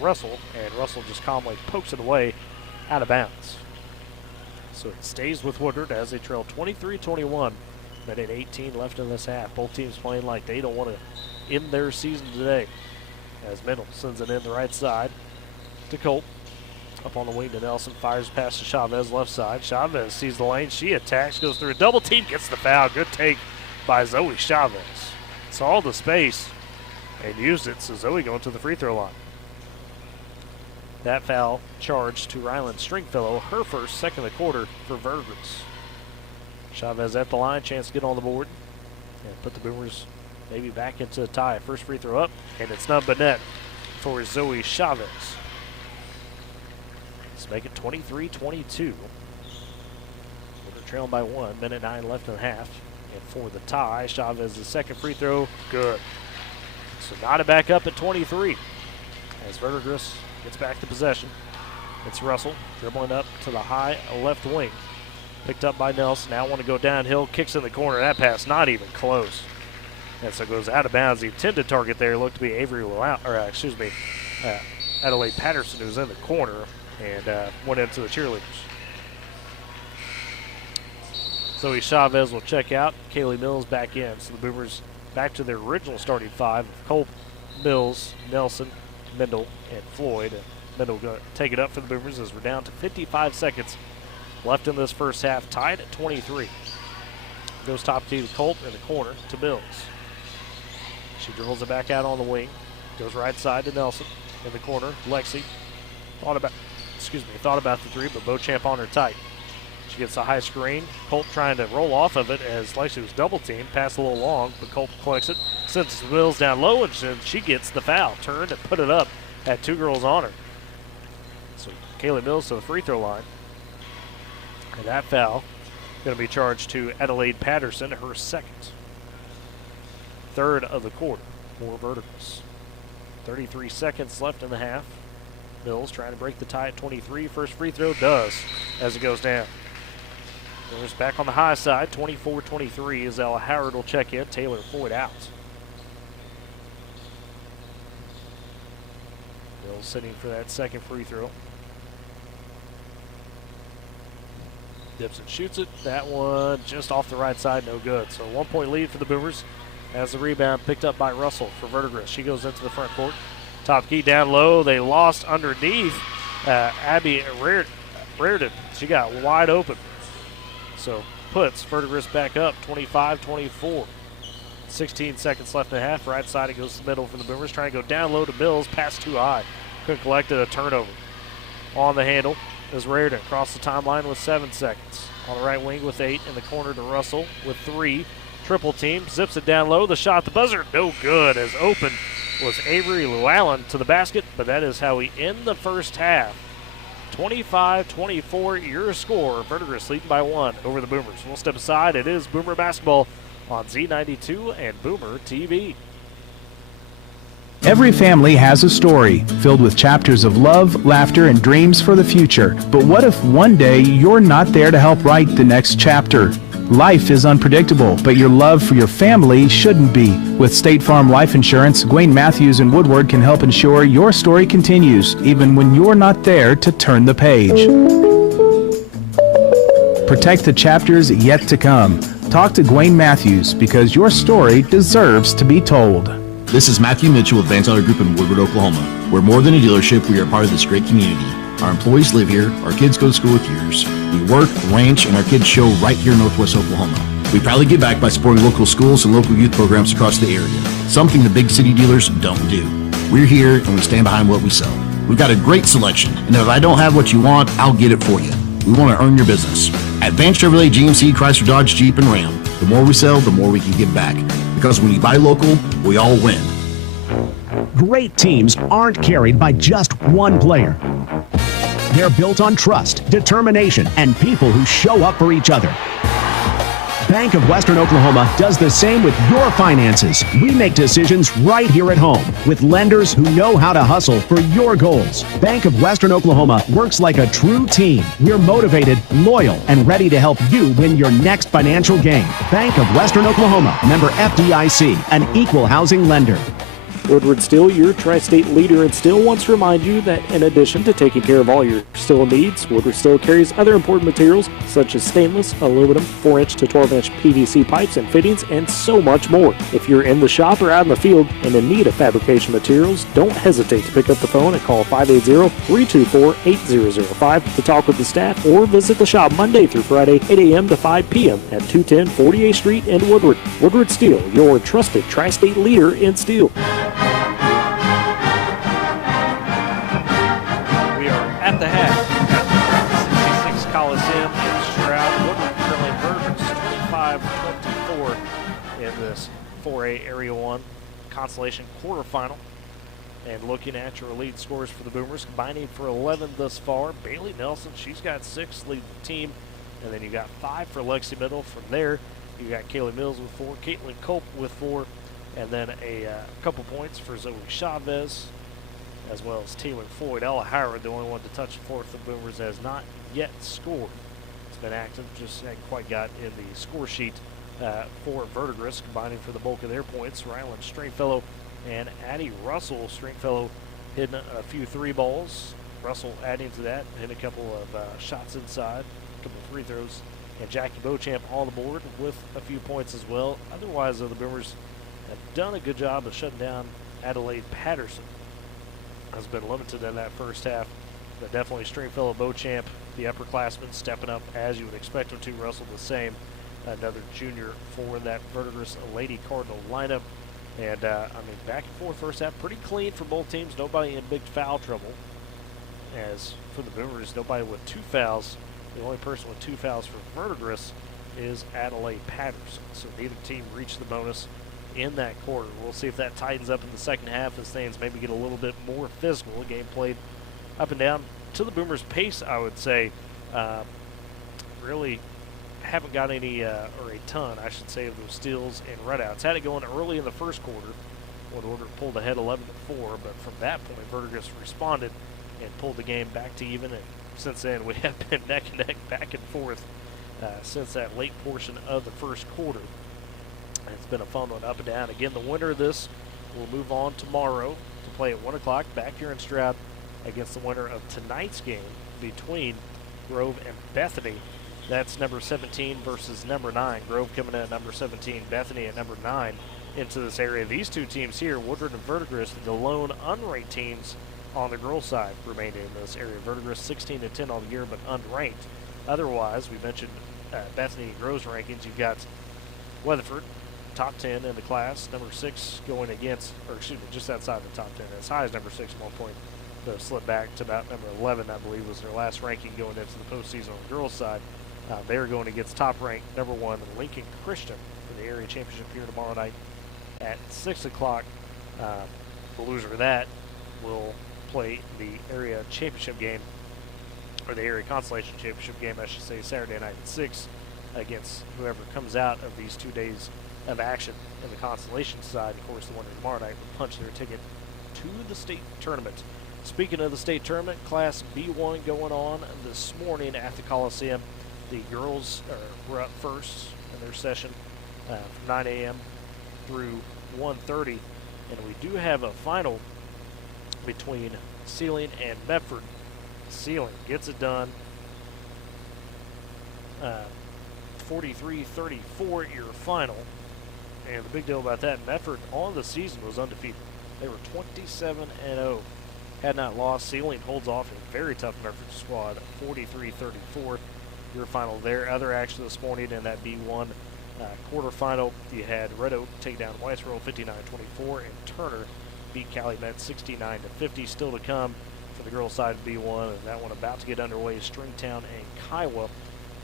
Russell. And Russell just calmly pokes it away out of bounds. So it stays with Woodward as they trail 23-21. Minute 18 left in this half. Both teams playing like they don't want to end their season today. As Mendel sends it in the right side to Colt. Up on the wing to Nelson, fires past to Chavez left side. Chavez sees the lane, she attacks, goes through a double team, gets the foul. Good take by Zoe Chavez. Saw the space and used it, so Zoe going to the free throw line. That foul charged to Ryland Stringfellow, her first, second of the quarter for Verdigris. Chavez at the line, chance to get on the board and put the Boomers maybe back into the tie. First free throw up, and it's none but net for Zoe Chavez. Make it 23-22. We're trailing by one. Minute 9 left in the half. And for the tie, Chavez's second free throw, good. So knotted back up at 23. As Verdigris gets back to possession. It's Russell dribbling up to the high left wing. Picked up by Nelson. Now want to go downhill. Kicks in the corner. That pass not even close. And so goes out of bounds. The intended target there looked to be Avery Adelaide Patterson, who's in the corner. And went into the cheerleaders. Zoe Chavez will check out. Kaylee Mills back in. So the Boomers back to their original starting five of Colt, Mills, Nelson, Mendel, and Floyd. And Mendel going to take it up for the Boomers as we're down to 55 seconds left in this first half, tied at 23. Goes top key to Colt in the corner to Mills. She dribbles it back out on the wing. Goes right side to Nelson in the corner. Lexi thought about the three, but Beauchamp on her tight. She gets a high screen. Colt trying to roll off of it as Lexi was double teamed. Pass a little long, but Colt collects it. Sends Mills down low, and she gets the foul. Turned and put it up. Had two girls on her. So Kaylee Mills to the free throw line. And that foul going to be charged to Adelaide Patterson, her second. Third of the quarter for Verdigris. 33 seconds left in the half. Mills trying to break the tie at 23. First free throw does as it goes down. Mills back on the high side, 24-23 as Ella Howard will check in. Taylor Floyd out. Mills sitting for that second free throw. Dips and shoots it. That one just off the right side, no good. So 1 point lead for the Boomers as the rebound picked up by Russell for Verdigris. She goes into the front court. Top key down low. They lost underneath Abby Reardon. She got wide open. So puts Verdigris back up 25-24. 16 seconds left in the half. Right side, it goes to the middle for the Boomers. Trying to go down low to Mills. Pass too high. Couldn't collect it. A turnover. On the handle is Reardon. Across the timeline with 7 seconds. On the right wing with 8. In the corner to Russell with 3. Triple team. Zips it down low. The shot, the buzzer, no good. As open was Avery Llewellyn to the basket. But that is how we end the first half. 25-24 your score. Verdigris leading by 1 over the Boomers. We'll step aside. It is Boomer basketball on Z92 and Boomer TV. Every family has a story filled with chapters of love, laughter, and dreams for the future. But what if one day you're not there to help write the next chapter? Life is unpredictable, but your love for your family shouldn't be. With State Farm Life Insurance, Gwayne Matthews and Woodward can help ensure your story continues, even when you're not there to turn the page. Protect the chapters yet to come. Talk to Gwayne Matthews, because your story deserves to be told. This is Matthew Mitchell with Van Tyler Group in Woodward, Oklahoma. We're more than a dealership. We are part of this great community. Our employees live here. Our kids go to school with yours. We work, ranch, and our kids show right here in Northwest Oklahoma. We proudly give back by supporting local schools and local youth programs across the area, something the big city dealers don't do. We're here, and we stand behind what we sell. We've got a great selection, and if I don't have what you want, I'll get it for you. We want to earn your business. At Vance Chevrolet, GMC, Chrysler, Dodge, Jeep, and Ram, the more we sell, the more we can give back. Because when you buy local, we all win. Great teams aren't carried by just one player. They're built on trust, determination, and people who show up for each other. Bank of Western Oklahoma does the same with your finances. We make decisions right here at home with lenders who know how to hustle for your goals. Bank of Western Oklahoma works like a true team. We're motivated, loyal, and ready to help you win your next financial game. Bank of Western Oklahoma, member FDIC, an equal housing lender. Woodward Steel, your tri-state leader in steel, wants to remind you that in addition to taking care of all your steel needs, Woodward Steel carries other important materials such as stainless, aluminum, 4-inch to 12-inch PVC pipes and fittings, and so much more. If you're in the shop or out in the field and in need of fabrication materials, don't hesitate to pick up the phone and call 580-324-8005 to talk with the staff, or visit the shop Monday through Friday, 8 a.m. to 5 p.m. at 210 48th Street in Woodward. Woodward Steel, your trusted tri-state leader in steel. At the half, at 66 Coliseum in Stroud. Woodward currently Verdigris 25-24 in this 4A Area 1 Consolation quarterfinal. And looking at your lead scores for the Boomers, combining for 11 thus far. Bailey Nelson, she's got 6, leading the team. And then you got 5 for Lexi Middle. From there, you got Kaylee Mills with 4, Caitlin Culp with 4, and then a couple points for Zoe Chavez, as well as Taylor Floyd. Ella Howard, the only one to touch the floor for the Boomers, has not yet scored. It's been active, just hadn't quite got in the score sheet for Verdigris, combining for the bulk of their points. Ryland Stringfellow and Addie Russell. Stringfellow hitting a few 3 balls. Russell adding to that, hitting a couple of shots inside, a couple of free throws. And Jackie Beauchamp on the board with a few points as well. Otherwise, the Boomers have done a good job of shutting down Adelaide Patterson. Has been limited in that first half, but definitely Stringfellow, Beauchamp, the upperclassmen stepping up as you would expect them to. Russell the same, another junior for that Verdigris Lady Cardinal lineup. And back and forth first half, pretty clean for both teams. Nobody in big foul trouble. As for the Boomers, nobody with 2 fouls. The only person with 2 fouls for Verdigris is Adelaide Patterson. So neither team reached the bonus in that quarter. We'll see if that tightens up in the second half as things maybe get a little bit more physical. A game played up and down to the Boomers' pace, I would say. Really haven't got any, or a ton, I should say, of those steals and runouts. Had it going early in the first quarter. Woodward pulled ahead 11-4, but from that point, Verdigris responded and pulled the game back to even. And since then, we have been neck and neck, back and forth since that late portion of the first quarter. And it's been a fun one, up and down. Again, the winner of this will move on tomorrow to play at 1 o'clock back here in Stroud against the winner of tonight's game between Grove and Bethany. That's number 17 versus number 9. Grove coming in at number 17, Bethany at number 9 into this area. These two teams here, Woodward and Verdigris, the lone unranked teams on the girls' side remaining in this area. Verdigris 16-10 on the year, but unranked. Otherwise, we mentioned Bethany and Grove's rankings. You've got Weatherford, top 10 in the class, number 6 going against, or excuse me, just outside the top 10, as high as number 6 at one point. They'll slip back to about number 11, I believe, was their last ranking going into the postseason on the girls' side. They are going against top-ranked number 1 Lincoln Christian for the area championship here tomorrow night at 6 o'clock. The loser of that will play the area championship game, or the area consolation championship game, I should say, Saturday night at 6 against whoever comes out of these 2 days of action in the consolation side. Of course, the winner tomorrow night will punch their ticket to the state tournament. Speaking of the state tournament, Class B1 going on this morning at the Coliseum. The girls were up first in their session from 9 a.m. through 1:30, and we do have a final between Sealing and Medford. Sealing gets it done 43-34 your final, and the big deal about that, Medford on the season was undefeated. They were 27-0, had not lost. Sealing holds off a very tough Medford squad, 43-34 your final there. Other action this morning in that B1 quarterfinal, you had Red Oak take down Whitesboro 59-24, and Turner beat Calumet 69-50. Still to come for the girls' side of B1, and that one about to get underway is Stringtown and Kiowa.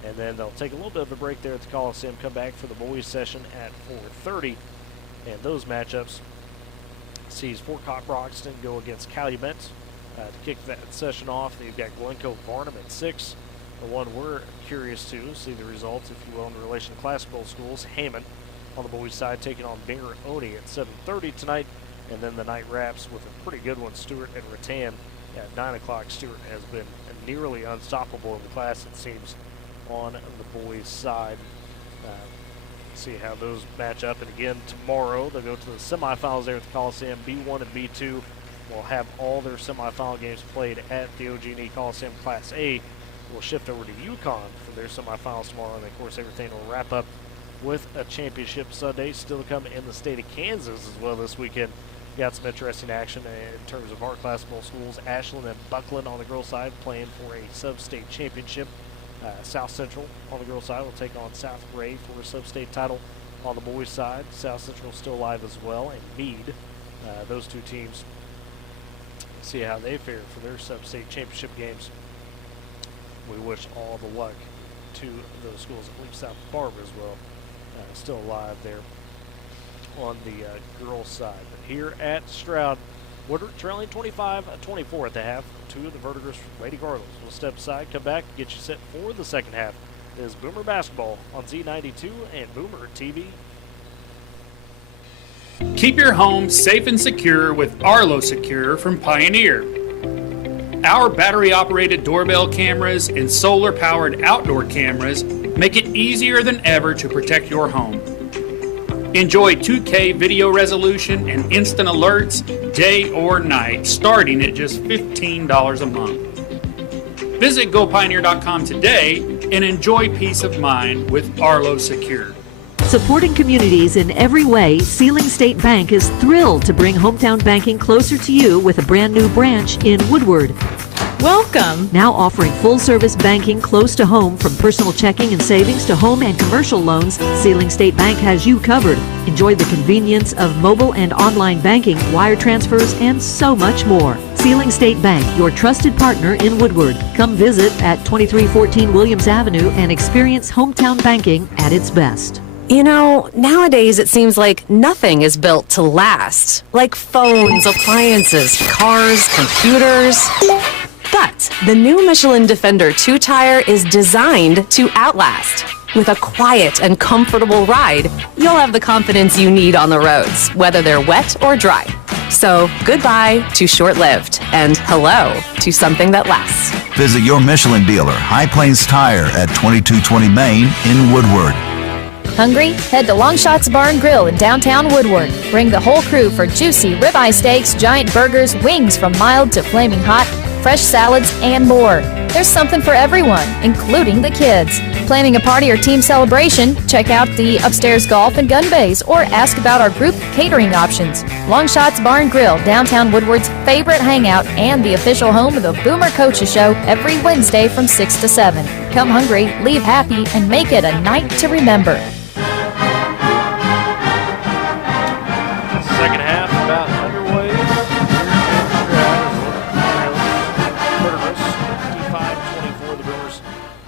And then they'll take a little bit of a break there at the Coliseum, come back for the boys' session at 4:30. And those matchups sees Fort Cobb-Broxton go against Calumet to kick that session off. They've got Glencoe-Varnum at 6. The one we're curious to see the results, if you will, in relation to Class Bowl schools. Hammond on the boys' side taking on Bangor-Oney at 7:30 tonight. And then the night wraps with a pretty good one, Stewart and Rattan at 9 o'clock. Stewart has been nearly unstoppable in the class, it seems, on the boys' side. See how those match up. And again, tomorrow they'll go to the semifinals there at the Coliseum. B1 and B2 will have all their semifinal games played at the OG&E Coliseum. Class A will shift over to UConn for their semifinals tomorrow. And of course, everything will wrap up with a championship Sunday. Still to come in the state of Kansas as well this weekend. Got some interesting action in terms of our Class Bowl schools. Ashland and Buckland on the girls' side playing for a sub-state championship. South Central on the girls' side will take on South Gray for a sub-state title. On the boys' side, South Central still alive as well, and Meade. Those two teams, see how they fare for their sub-state championship games. We wish all the luck to those schools. I believe South Barbara as well, still alive there on the girls' side. But here at Stroud, Woodward trailing 25-24 at the half to the Verdigris Lady Cardinals. We'll step aside, come back, get you set for the second half. This is Boomer Basketball on Z92 and Boomer TV. Keep your home safe and secure with Arlo Secure from Pioneer. Our battery-operated doorbell cameras and solar-powered outdoor cameras make it easier than ever to protect your home. Enjoy 2K video resolution and instant alerts day or night, starting at just $15 a month. Visit GoPioneer.com today and enjoy peace of mind with Arlo Secure. Supporting communities in every way, Sealing State Bank is thrilled to bring hometown banking closer to you with a brand new branch in Woodward. Welcome! Now offering full-service banking close to home, from personal checking and savings to home and commercial loans, Sealing State Bank has you covered. Enjoy the convenience of mobile and online banking, wire transfers, and so much more. Sealing State Bank, your trusted partner in Woodward. Come visit at 2314 Williams Avenue and experience hometown banking at its best. You know, nowadays it seems like nothing is built to last. Like phones, appliances, cars, computers. But the new Michelin Defender 2 tire is designed to outlast. With a quiet and comfortable ride, you'll have the confidence you need on the roads, whether they're wet or dry. So goodbye to short-lived and hello to something that lasts. Visit your Michelin dealer, High Plains Tire at 2220 Main in Woodward. Hungry? Head to Longshots Bar and Grill in downtown Woodward. Bring the whole crew for juicy ribeye steaks, giant burgers, wings from mild to flaming hot, fresh salads, and more. There's something for everyone, including the kids. Planning a party or team celebration? Check out the upstairs golf and gun bays or ask about our group catering options. Longshots Bar and Grill, downtown Woodward's favorite hangout and the official home of the Boomer Coaches Show every Wednesday from 6 to 7. Come hungry, leave happy, and make it a night to remember. Second half about underway. 25-24. The Boomers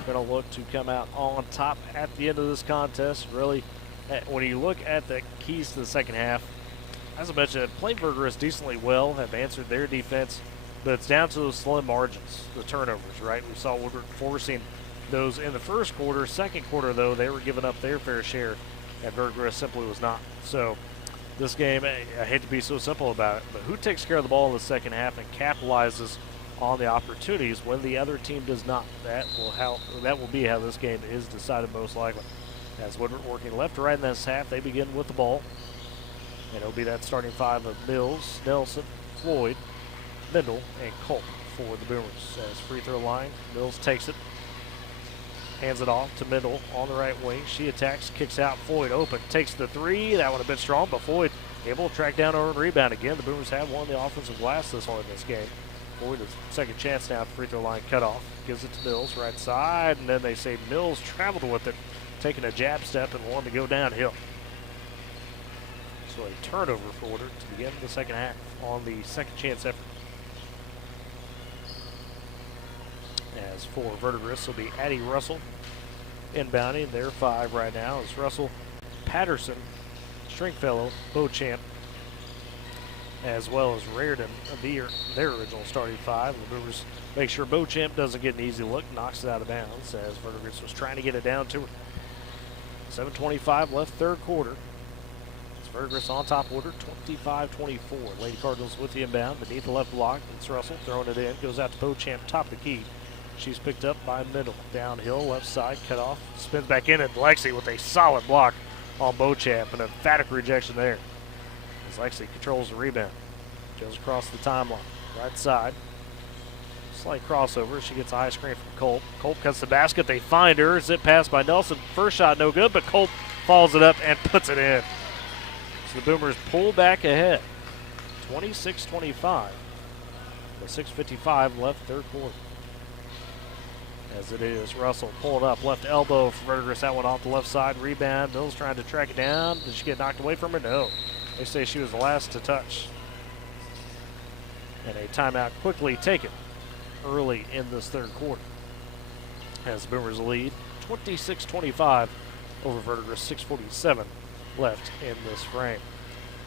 going to look to come out on top at the end of this contest. Really, when you look at the keys to the second half, as I mentioned, played Burgess decently well, have answered their defense, but it's down to those slim margins, the turnovers, right? We saw Woodward forcing those in the first quarter. Second quarter, though, they were giving up their fair share, and Burgess simply was not. So this game, I hate to be so simple about it, but who takes care of the ball in the second half and capitalizes on the opportunities when the other team does not? That will be how this game is decided most likely. As Woodward working left to right in this half, they begin with the ball. And it'll be that starting five of Mills, Nelson, Floyd, Mendel, and Culp for the Boomers. As free throw line, Mills takes it, hands it off to Mendel on the right wing. She attacks, kicks out, Floyd open, takes the three. That would have been strong, but Floyd able to track down over and rebound again. The Boomers have won the offensive glass this far in this game. Floyd a second chance now at the free throw line cut off. Gives it to Mills, right side, and then they say Mills traveled with it, taking a jab step and wanted to go downhill. So a turnover for Woodward to begin the second half on the second chance effort. As for Verdigris will be Addie Russell inbounding. They're five right now. It's Russell, Patterson, Stringfellow, Beauchamp, as well as Reardon, their original starting five. The Boomers make sure Beauchamp doesn't get an easy look, knocks it out of bounds as Verdigris was trying to get it down to her. 7:25 left third quarter. Verdigris on top order, 25-24. Lady Cardinals with the inbound beneath the left block. It's Russell throwing it in, goes out to Beauchamp, top of the key. She's picked up by Mendel. Downhill, left side, cut off, spins back in, and Lexi with a solid block on Beauchamp. An emphatic rejection there as Lexi controls the rebound. Goes across the timeline, right side. Slight crossover. She gets a high screen from Culp. Culp cuts the basket. They find her. Zip pass by Nelson. First shot no good, but Culp follows it up and puts it in. So the Boomers pull back ahead, 26-25. With 6:55 left third quarter. As it is, Russell pulling up, left elbow for Verdigris. That one off the left side. Rebound. Mills trying to track it down. Did she get knocked away from her? No. They say she was the last to touch. And a timeout quickly taken early in this third quarter. As the Boomers lead, 26-25 over Verdigris. 6:47 left in this frame.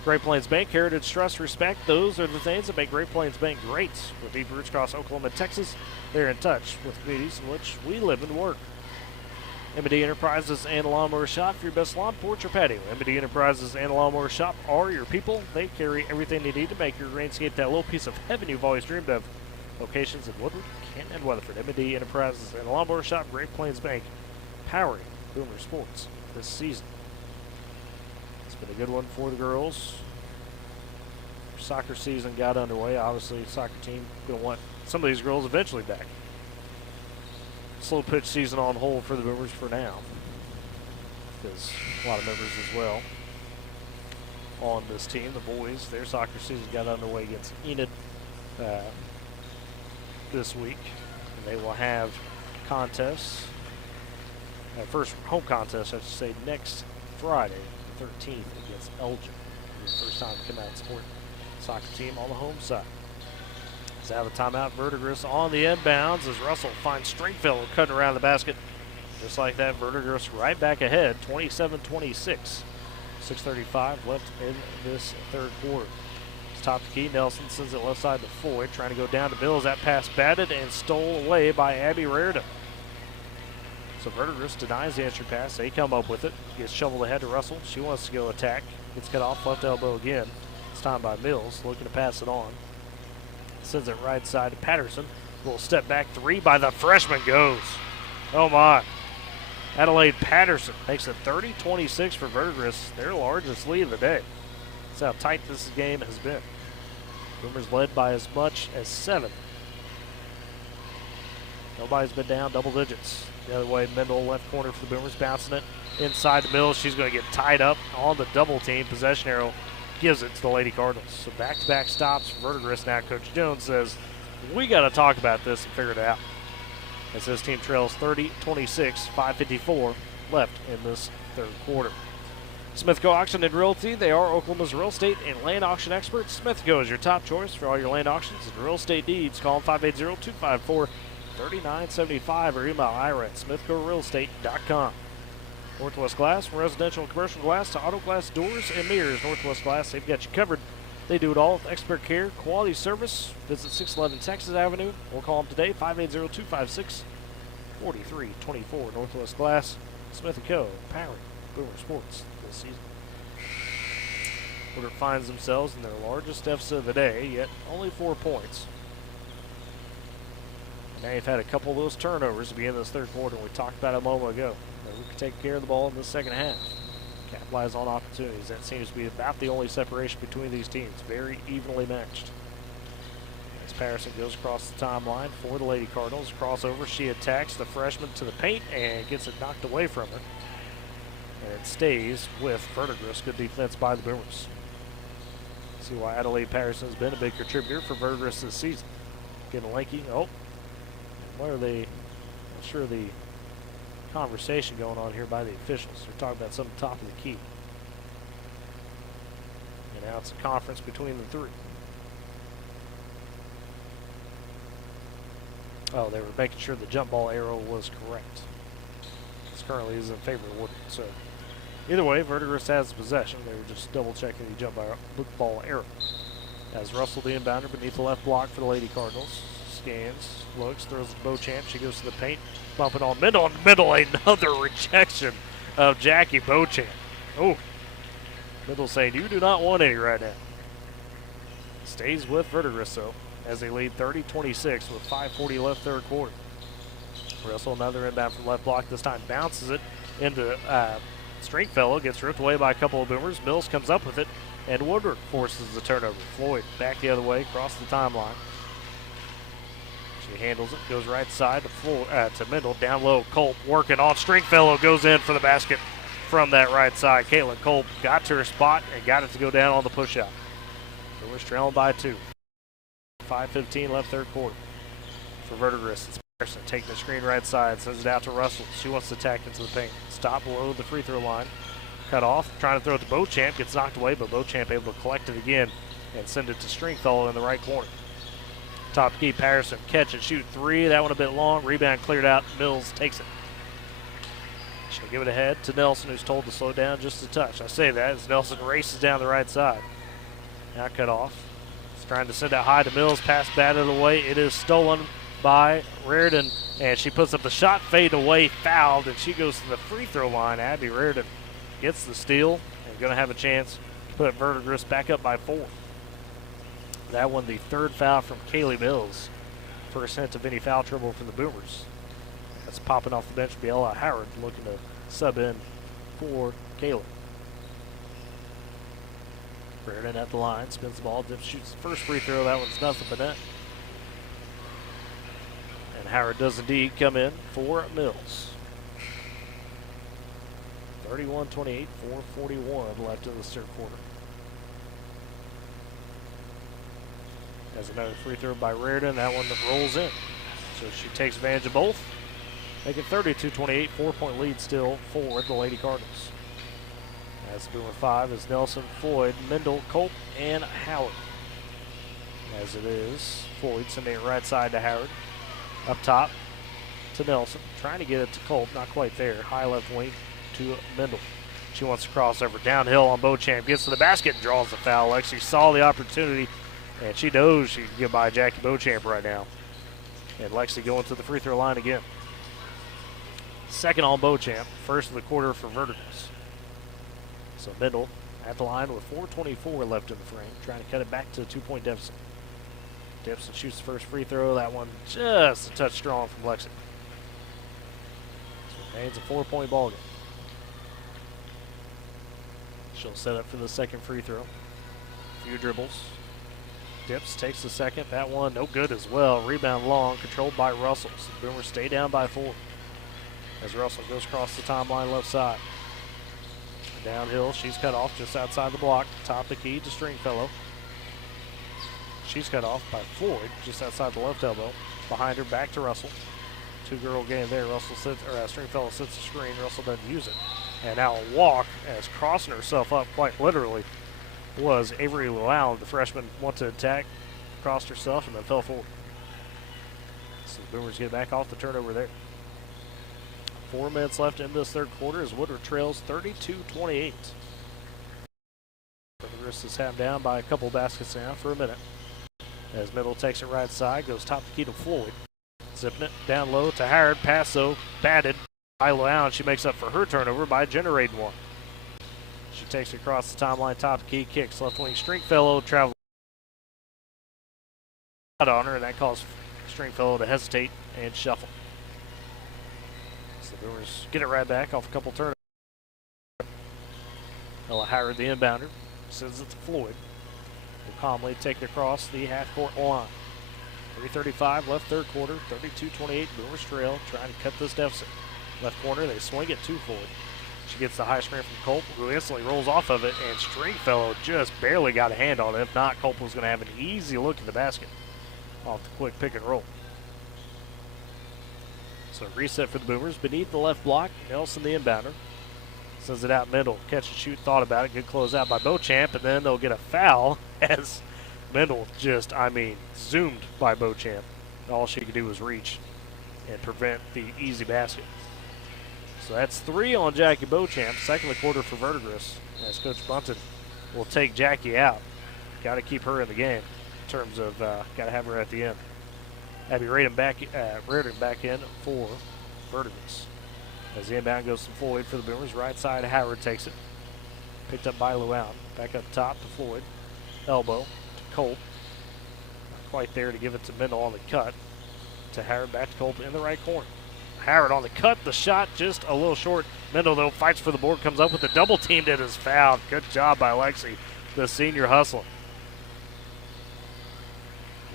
Great Plains Bank, heritage, trust, respect. Those are the things that make Great Plains Bank great. With deep roots across Oklahoma and Texas, they're in touch with the communities in which we live and work. M&D Enterprises and Lawnmower Shop for your best lawn, porch, or patio. M&D Enterprises and Lawnmower Shop are your people. They carry everything they need to make your greenscape that little piece of heaven you've always dreamed of. Locations in Woodward, Canton, and Weatherford. M&D Enterprises and Lawnmower Shop, Great Plains Bank, powering Boomer Sports this season. It's been a good one for the girls. Soccer season got underway. Obviously, the soccer team going to want some of these girls eventually back. Slow pitch season on hold for the Boomers for now, because a lot of members as well on this team. The boys, their soccer season got underway against Enid this week, and they will have contests. First home contest, I should say, next Friday, the 13th, against Elgin. The first time to come out and support the soccer team on the home side. So have a timeout. Verdigris on the inbounds as Russell finds Stringfellow cutting around the basket. Just like that, Verdigris right back ahead, 27-26. 6:35 left in this third quarter. It's top the key. Nelson sends it left side to Floyd, trying to go down to Mills. That pass batted and stole away by Abby Reardon. So Verdigris denies the entry pass. They come up with it. Gets shoveled ahead to Russell. She wants to go attack. Gets cut off left elbow again. It's time by Mills, looking to pass it on. Sends it right side to Patterson. Little step back three by the freshman goes. Oh my. Adelaide Patterson makes it 30-26 for Verdigris, their largest lead of the day. That's how tight this game has been. Boomers led by as much as 7. Nobody's been down double digits. The other way, Mendel left corner for the Boomers, bouncing it inside the middle. She's going to get tied up on the double team. Possession arrow gives it to the Lady Cardinals. So back-to-back stops for Verdigris now. Coach Jones says, we got to talk about this and figure it out. As this team trails 30-26, 5:54 left in this third quarter. Smithco Auction and Realty, they are Oklahoma's real estate and land auction experts. Smithco is your top choice for all your land auctions and real estate needs. Call them 580-254-3975 or email Ira at smithcorealestate.com. Northwest Glass, from residential and commercial glass to auto glass doors and mirrors. Northwest Glass, they've got you covered. They do it all with expert care, quality service. Visit 611 Texas Avenue or call them today, 580-256-4324. Northwest Glass, Smith & Co., powering Boomer Sports this season. Woodward finds themselves in their largest deficit of the day, yet only 4 points. And now you've had a couple of those turnovers to begin this third quarter, and we talked about it a moment ago. We can take care of the ball in the second half. Capitalize on opportunities. That seems to be about the only separation between these teams. Very evenly matched. As Patterson goes across the timeline for the Lady Cardinals. Crossover. She attacks the freshman to the paint and gets it knocked away from her. And it stays with Verdigris. Good defense by the Boomers. See why Adelaide Patterson has been a big contributor for Verdigris this season. Getting lanky. Oh. What are they? Not sure the conversation going on here by the officials. They're talking about something top of the key. And now it's a conference between the three. Oh, they were making sure the jump ball arrow was correct. This currently is in favor of Woodward. So either way, Verdigris has possession. They were just double checking the jump ball arrow. As Russell the inbounder beneath the left block for the Lady Cardinals. Scans, looks, throws the Beauchamp. She goes to the paint, bumping on Mendel. And Mendel, another rejection of Jackie Beauchamp. Oh, Mendel saying, you do not want any right now. Stays with Verdigris, though, as they lead 30-26 with 5:40 left third quarter. Russell, another inbound from left block. This time bounces it into Stringfellow. Gets ripped away by a couple of Boomers. Mills comes up with it, and Woodward forces the turnover. Floyd back the other way, across the timeline. She handles it, goes right side to Mendel, down low. Culp working on Stringfellow, goes in for the basket from that right side. Caitlin Culp got to her spot and got it to go down on the push out. So we're trailing by 2. 5:15 left third quarter. For Verdigris, it's Patterson taking the screen right side, sends it out to Russell. She wants to attack into the paint. Stop below the free throw line. Cut off, trying to throw it to Beauchamp, gets knocked away, but Beauchamp able to collect it again and send it to Stringfellow in the right corner. Top key, Patterson, catch and shoot 3. That one a bit long. Rebound cleared out. Mills takes it. She'll give it ahead to Nelson, who's told to slow down just a touch. I say that as Nelson races down the right side. Now cut off. He's trying to send it high to Mills. Pass batted away. It is stolen by Reardon, and she puts up the shot, fade away, fouled, and she goes to the free throw line. Abby Reardon gets the steal and going to have a chance to put Verdigris back up by 4. That one, the third foul from Kaylee Mills. First hint of any foul trouble for the Boomers. That's popping off the bench. Biella Howard looking to sub in for Kaylee. Reardon at the line, spins the ball, dips, shoots the first free throw. That one's nothing but net. And Howard does indeed come in for Mills. 31-28, 4:41 left in the third quarter. Has another free throw by Reardon. That one rolls in. So she takes advantage of both. Make it 32-28, 4-point lead still for the Lady Cardinals. As Boomer 5 is Nelson, Floyd, Mendel, Culp, and Howard. As it is, Floyd sending it right side to Howard. Up top to Nelson. Trying to get it to Culp. Not quite there. High left wing to Mendel. She wants to cross over downhill on Beauchamp. Gets to the basket and draws the foul. Lexi saw the opportunity, and she knows she can get by Jackie Beauchamp right now. And Lexi going to the free throw line again. Second on Beauchamp. First of the quarter for Verdigris. So Mendel at the line with 4:24 left in the frame. Trying to cut it back to a 2-point deficit. Gibson shoots the first free throw. That one just a touch strong from Lexi. So it remains a 4-point ball game. She'll set up for the second free throw. A few dribbles. Dips, takes the second. That one no good as well. Rebound long, controlled by Russell. So the Boomers stay down by 4. As Russell goes across the timeline left side. Downhill, she's cut off just outside the block. Top of the key to Stringfellow. She's cut off by Floyd just outside the left elbow. Behind her, back to Russell. Two-girl game there. Russell sits, or Stringfellow sits the screen. Russell doesn't use it. And now a walk as crossing herself up quite literally was Avery Llewellyn. The freshman wanted to attack, crossed herself, and then fell forward. So the Boomers get back off the turnover there. 4 minutes left in this third quarter as Woodward trails 32-28. Verdigris is having down by a couple baskets now for a minute. As Middle takes it right side, goes top the key to Floyd. Zipping it down low to Howard. Pass though, batted by Llewellyn. She makes up for her turnover by generating one. She takes it across the timeline, top the key, kicks left wing. Stringfellow travels on her, and that caused Stringfellow to hesitate and shuffle. So the Boomers get it right back off a couple turnovers. Ella Howard, the inbounder, sends it to Floyd. Will calmly take it across the half-court line. 3:35 left third quarter, 32-28. Boomers trail, trying to cut this deficit. Left corner, they swing it to Floyd. She gets the high screen from Culp, who instantly rolls off of it, and Stringfellow just barely got a hand on it. If not, Culp was going to have an easy look at the basket off the quick pick and roll. So reset for the Boomers. Beneath the left block, Nelson, the inbounder, sends it out middle. Catch and shoot, thought about it. Good close out by Beauchamp, and then they'll get a foul as Mendel just, zoomed by Beauchamp. All she could do was reach and prevent the easy basket. So that's 3 on Jackie Beauchamp. Second of the quarter for Verdigris, as Coach Bunton will take Jackie out. Got to keep her in the game in terms of got to have her at the end. Abby Reardon back in for Verdigris. As the inbound goes to Floyd for the Boomers. Right side, Howard takes it. Picked up by Llewellyn. Back up top to Floyd. Elbow to Culp. Not quite there to give it to Mendel on the cut. To Howard, back to Culp in the right corner. Howard on the cut. The shot just a little short. Mendel, though, fights for the board. Comes up with the double team that is fouled. Good job by Lexi, the senior hustler.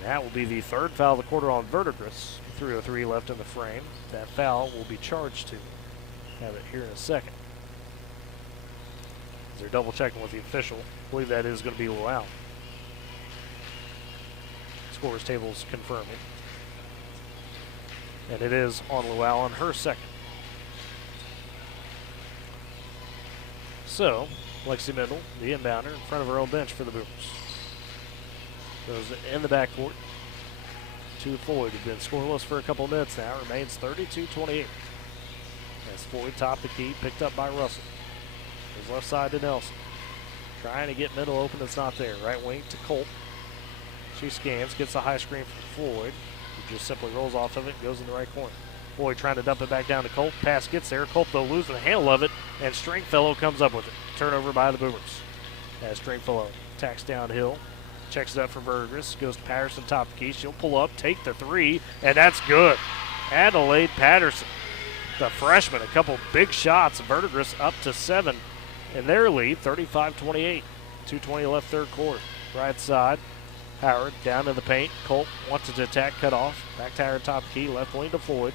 That will be the third foul of the quarter on Verdigris. 3:03 left in the frame. That foul will be charged to. Have it here in a second. As they're double checking with the official. I believe that is going to be Llewellyn. Scorers table's confirming. And it is on Llewellyn, her second. So, Lexi Mendel, the inbounder, in front of her own bench for the Boomers. Goes in the backcourt to Floyd, who's been scoreless for a couple minutes now. Remains 32-28. As Floyd top the key, picked up by Russell. His left side to Nelson. Trying to get Mendel open, it's not there. Right wing to Culp. She scans, gets a high screen from Floyd, who just simply rolls off of it and goes in the right corner. Floyd trying to dump it back down to Culp. Pass gets there. Culp, though, losing the handle of it, and Stringfellow comes up with it. Turnover by the Boomers. As Stringfellow attacks downhill. Checks it up for Verdigris. Goes to Patterson, top of the key. She'll pull up, take the three, and that's good. Adelaide Patterson, the freshman, a couple big shots. Verdigris up to 7 in their lead, 35-28. 2:20 left third quarter. Right side, Howard down to the paint. Culp wants to attack, cut off. Back to Howard, top of the key. Left wing to Floyd.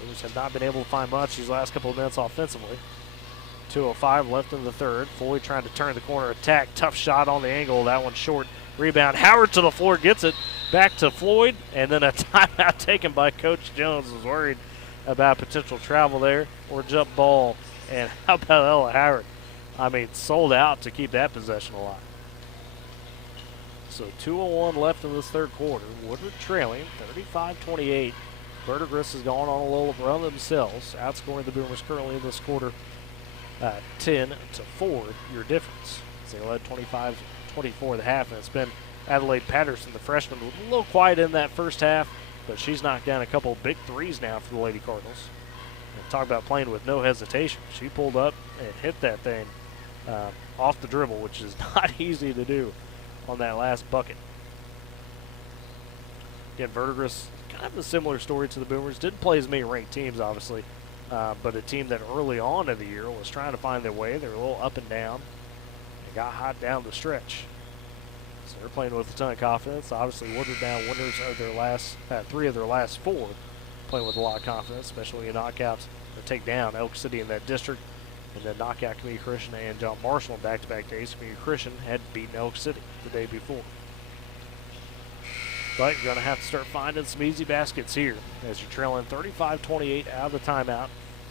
Boomers have not been able to find much these last couple of minutes offensively. 2:05 left in the third. Floyd trying to turn the corner attack. Tough shot on the angle. That one short. Rebound. Howard to the floor. Gets it. Back to Floyd. And then a timeout taken by Coach Jones. Was worried about potential travel there or jump ball. And how about Ella Howard? Sold out to keep that possession alive. So 2:01 left in this third quarter. Woodward trailing 35-28. Verdigris has gone on a little run themselves, outscoring the Boomers currently in this quarter 10-4 your difference. So they led 25-24 at the half, and it's been Adelaide Patterson, the freshman, a little quiet in that first half, but she's knocked down a couple big threes now for the Lady Cardinals. And talk about playing with no hesitation. She pulled up and hit that thing off the dribble, which is not easy to do on that last bucket. Again, Verdigris, kind of a similar story to the Boomers. Didn't play as many ranked teams, obviously, but a team that early on in the year was trying to find their way. They were a little up and down and got hot down the stretch. So they're playing with a ton of confidence. Obviously, Woodward now winners of their last 3 of their last 4, playing with a lot of confidence, especially when you knock out or take down Elk City in that district, and then knock out Community Christian and John Marshall in back-to-back days. Community Christian had beaten Elk City the day before. But you're going to have to start finding some easy baskets here as you're trailing 35-28 out of the timeout.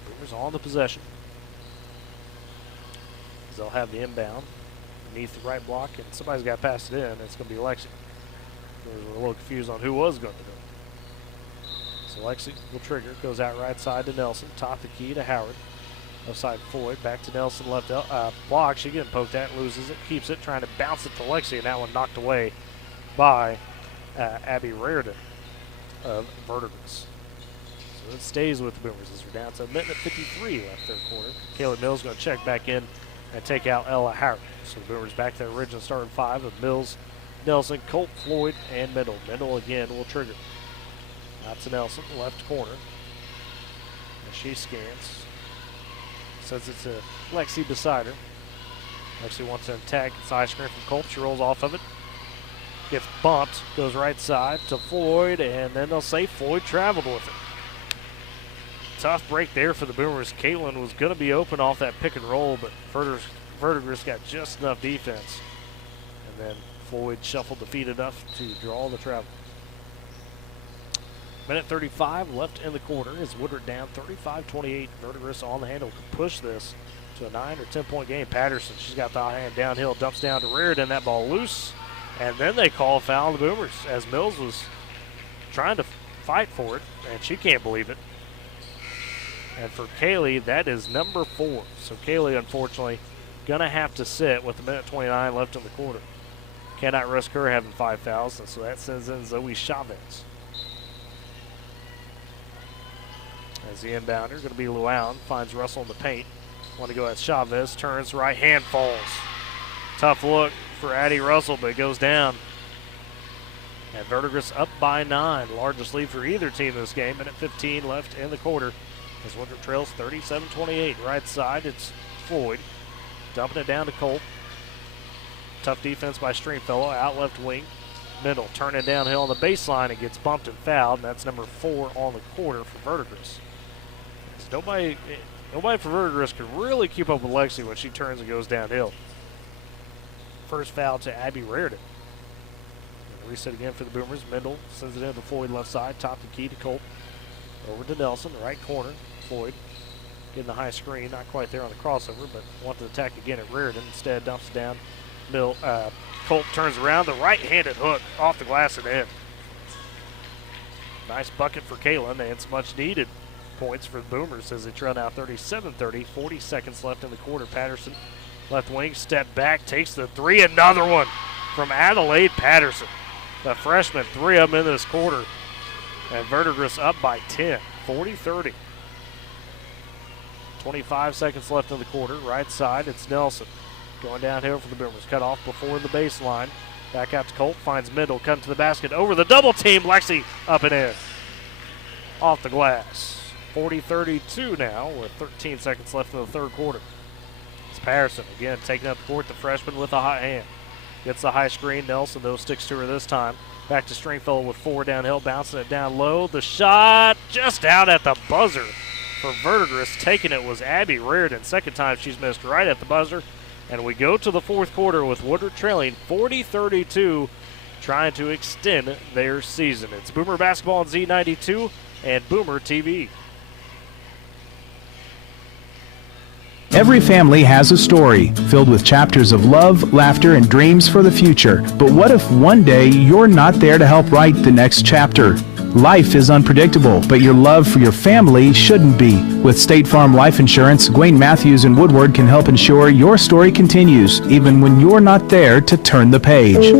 Boomers on the possession. As they'll have the inbound beneath the right block, and somebody's got to pass it in. It's going to be Lexi. We're a little confused on who was going to do it. So Lexi will trigger, goes out right side to Nelson, top the key to Howard. Left side Floyd, back to Nelson, left block. She getting poked at, loses it, keeps it, trying to bounce it to Lexi, and that one knocked away by Abby Raridan of Verdigris. So it stays with the Boomers as we're down to a minute and 53 left third quarter. Kayla Mills going to check back in and take out Ella Howard. So the Boomers back to their original starting 5 of Mills, Nelson, Colt, Floyd, and Mendel. Mendel again will trigger. Out to Nelson, left corner. And she scans. Sends it to Lexi beside her. Lexi wants to attack. It's high screen from Colt. She rolls off of it. Gets bumped. Goes right side to Floyd. And then they'll say Floyd traveled with it. Tough break there for the Boomers. Caitlin was going to be open off that pick and roll, but Verdigris got just enough defense. And then Floyd shuffled the feet enough to draw the travel. Minute 35 left in the quarter as Woodward down 35-28. Verdigris on the handle to push this to a 9 or 10 point game. Patterson, she's got the high hand downhill, dumps down to Raridan, that ball loose. And then they call a foul on the Boomers as Mills was trying to fight for it, and she can't believe it. And for Kaylee, that is number 4. So Kaylee, unfortunately, going to have to sit with a minute 29 left in the quarter. Cannot risk her having 5 fouls, and so that sends in Zoe Chavez. As the inbounder, going to be Luan, finds Russell in the paint. Want to go at Chavez, turns, right hand falls. Tough look for Addie Russell, but it goes down. And Verdigris up by 9. Largest lead for either team in this game. Minute 15 left in the quarter. As Woodward trails 37-28. Right side, it's Floyd. Dumping it down to Colt. Tough defense by Stringfellow. Out left wing. Mendel turning downhill on the baseline and gets bumped and fouled. And that's number 4 on the quarter for Verdigris. Nobody for Verdigris can really keep up with Lexi when she turns and goes downhill. First foul to Abby Raridan. Reset again for the Boomers. Mendel sends it in to Floyd left side. Top the key to Colt. Over to Nelson, right corner. Floyd getting the high screen. Not quite there on the crossover, but wanted to attack again at Raridan. Instead, dumps it down. Colt turns around. The right-handed hook off the glass and in. Nice bucket for Kaylin, and it's much needed points for the Boomers as they trail now 37-30. 40 seconds left in the quarter. Patterson, left wing, step back, takes the 3. Another one from Adelaide Patterson. The freshman, 3 of them in this quarter. And Verdigris up by 10, 40-30. 25 seconds left in the quarter. Right side, it's Nelson. Going downhill for the Boomers. Cut off before the baseline. Back out to Colt, finds Mendel, comes to the basket. Over the double team, Lexi up and in. Off the glass. 40-32 now with 13 seconds left in the third quarter. It's Patterson again taking up the court, the freshman with a hot hand. Gets the high screen. Nelson, though, sticks to her this time. Back to Stringfellow with 4 downhill, bouncing it down low. The shot just out at the buzzer for Verdigris. Taking it was Abby Raridan. Second time she's missed right at the buzzer. And we go to the fourth quarter with Woodward trailing 40-32, trying to extend their season. It's Boomer Basketball on Z92 and Boomer TV. Every family has a story filled with chapters of love, laughter, and dreams for the future. But what if one day you're not there to help write the next chapter? Life is unpredictable, but your love for your family shouldn't be. With State Farm Life Insurance, Gwayne Matthews and Woodward can help ensure your story continues, even when you're not there to turn the page.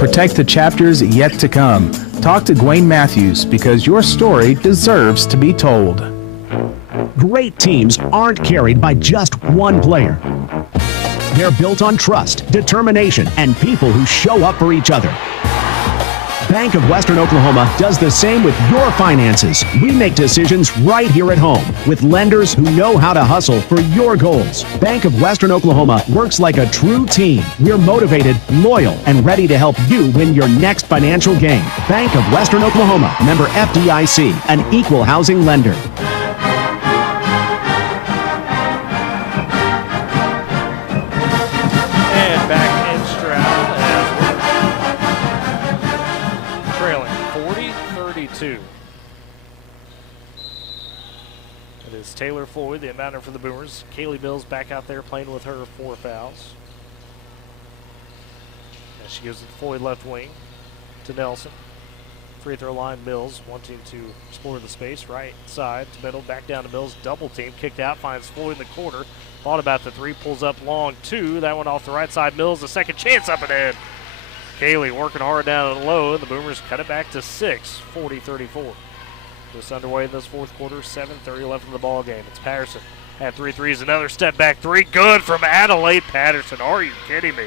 Protect the chapters yet to come. Talk to Gwayne Matthews because your story deserves to be told. Great teams aren't carried by just one player. They're built on trust, determination, and people who show up for each other. Bank of Western Oklahoma does the same with your finances. We make decisions right here at home with lenders who know how to hustle for your goals. Bank of Western Oklahoma works like a true team. We're motivated, loyal, and ready to help you win your next financial game. Bank of Western Oklahoma, member FDIC, an equal housing lender. And back in Stroud as trailing 40-32. It is Taylor Floyd, the inbounder for the Boomers. Kaylee Mills back out there playing with her 4 fouls. As she gives it to Floyd left wing to Nelson. Free throw line, Mills wanting to explore the space. Right side to middle, back down to Mills. Double team, kicked out, finds Floyd in the corner. Thought about the 3, pulls up long 2. That one off the right side. Mills, a second chance up and in. Kaylee working hard down and low, and the Boomers cut it back to 6, 40-34. Just underway in this fourth quarter, 7:30 left in the ball game. It's Patterson. Had 3 threes, another step back 3. Good from Adelaide Patterson. Are you kidding me?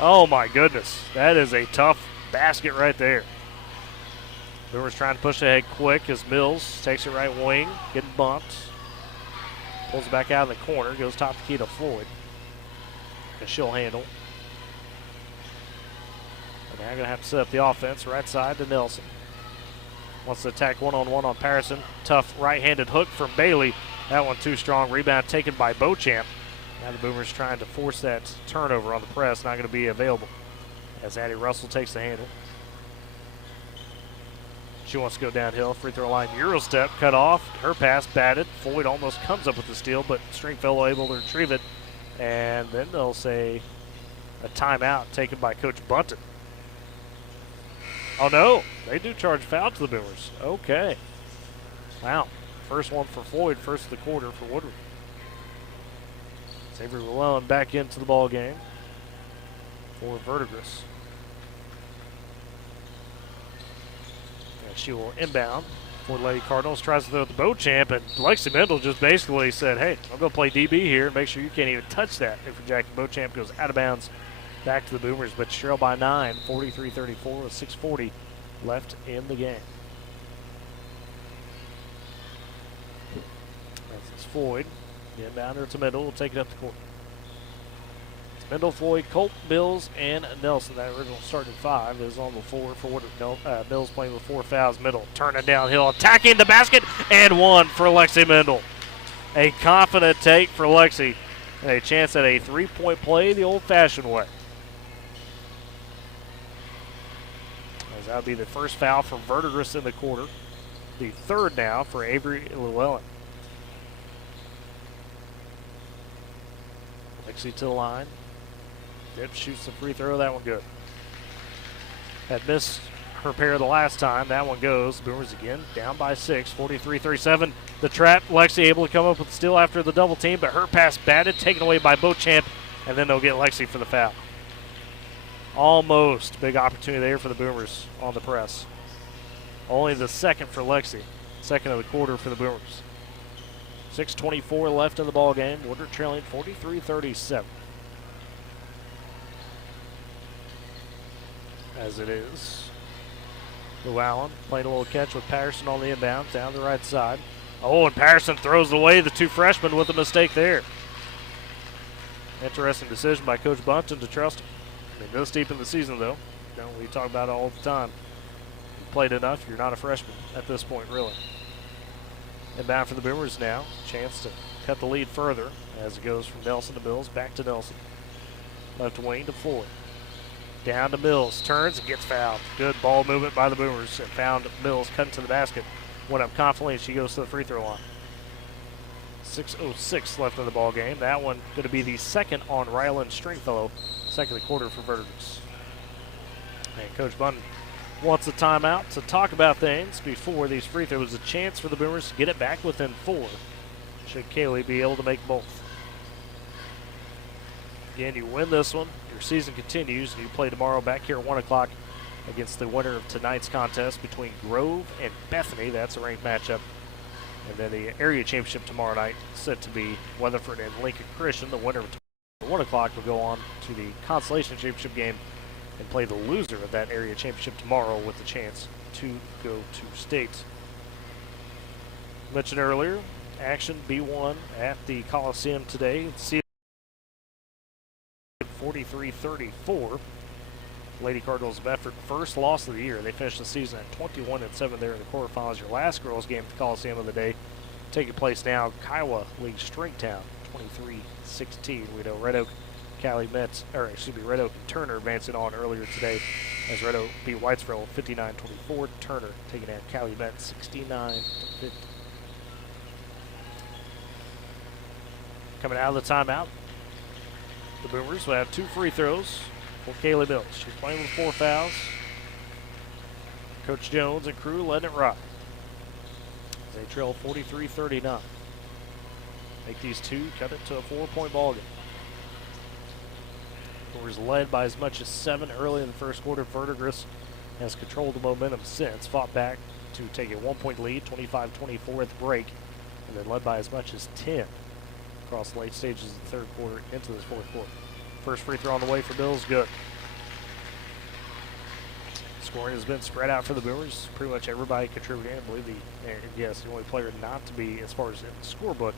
Oh my goodness. That is a tough basket right there. Boomers trying to push ahead quick as Mills takes it right wing, getting bumped. Pulls it back out in the corner, goes top of the key to Floyd. And she'll handle. And now going to have to set up the offense, right side to Nelson. Wants to attack one-on-one on Patterson. Tough right-handed hook from Bailey. That one too strong. Rebound taken by Beauchamp. Now the Boomers trying to force that turnover on the press. Not going to be available as Addie Russell takes the handle. She wants to go downhill. Free throw line, Euro step, cut off. Her pass batted. Floyd almost comes up with the steal, but Stringfellow able to retrieve it. And then they'll say a timeout taken by Coach Bunton. Oh no, they do charge foul to the Boomers. Okay. Wow. First one for Floyd, first of the quarter for Woodward. Avery Llewellyn back into the ball game for Verdigris. And she will inbound for Lady Cardinals. Tries to throw it to Beauchamp, and Lexi Mendel just basically said, hey, I'm going to play DB here and make sure you can't even touch that. If Jackie Beauchamp goes out of bounds back to the Boomers, but trail by 9, 43-34 with 6:40 left in the game. That's Floyd. The inbounder to Mendel. Will take it up the court. It's Mendel, Floyd, Colt, Mills, and Nelson. That original starting 5 is on the floor for Woodward. Mills playing with 4 fouls. Middle turning downhill, attacking the basket, and 1 for Lexi Mendel. A confident take for Lexi. And a chance at a 3-point play the old-fashioned way. As that would be the first foul for Verdigris in the quarter. The 3rd now for Avery Llewellyn. Lexi to the line. Dip shoots the free throw. That one good. Had missed her pair the last time. That one goes. Boomers again down by 6. 43-37. The trap. Lexi able to come up with the steal after the double team, but her pass batted, taken away by Beauchamp, and then they'll get Lexi for the foul. Almost big opportunity there for the Boomers on the press. Only the 2nd for Lexi. 2nd of the quarter for the Boomers. 6:24 left in the ball game. Woodward trailing 43-37. As it is, Llewellyn playing a little catch with Patterson on the inbound down the right side. Oh, and Patterson throws away the 2 freshmen with a mistake there. Interesting decision by Coach Bunton to trust him. I mean, this deep in the season, though, we talk about it all the time. You played enough, you're not a freshman at this point, really. Inbound for the Boomers now. Chance to cut the lead further as it goes from Nelson to Mills. Back to Nelson. Left wing to Floyd. Down to Mills. Turns and gets fouled. Good ball movement by the Boomers. And found Mills cutting to the basket. Went up confidently and she goes to the free throw line. 6:06 left in the ball game. That one going to be the second on Ryland Stringfellow, second of the quarter for Verdigris. And Coach Bunn wants a timeout to talk about things before these free throws. A chance for the Boomers to get it back within 4. Should Kaylee be able to make both. Again, you win this one, your season continues, and you play tomorrow back here at 1 o'clock against the winner of tonight's contest between Grove and Bethany. That's a ranked matchup. And then the area championship tomorrow night set to be Weatherford and Lincoln Christian. The winner of 1 o'clock will go on to the consolation championship game and play the loser of that area championship tomorrow with the chance to go to state. Mentioned earlier, action B1 at the Coliseum today. It's 43-34. Lady Cardinals of Bedford, first loss of the year. They finished the season at 21-7 there in the quarterfinals. Your last girls game at the Coliseum of the day taking place now. Kiowa leads Stringtown 23-16. We know Red Oak, Red Oak and Turner advancing on earlier today as Red Oak beat Whitesville 59-24. Turner taking down Calumet 69-50. Coming out of the timeout, the Boomers will have 2 free throws for Kaylee Mills. She's playing with 4 fouls. Coach Jones and crew letting it ride. They trail 43-39. Make these 2, cut it to a 4-point ball game. Boomers led by as much as 7 early in the first quarter. Verdigris has controlled the momentum since. Fought back to take a 1-point lead, 25-24 at the break, and then led by as much as 10 across the late stages of the third quarter into this fourth quarter. First free throw on the way for Bills, good. Scoring has been spread out for the Boomers. Pretty much everybody contributing. I believe the only player not to be, as far as in the scorebook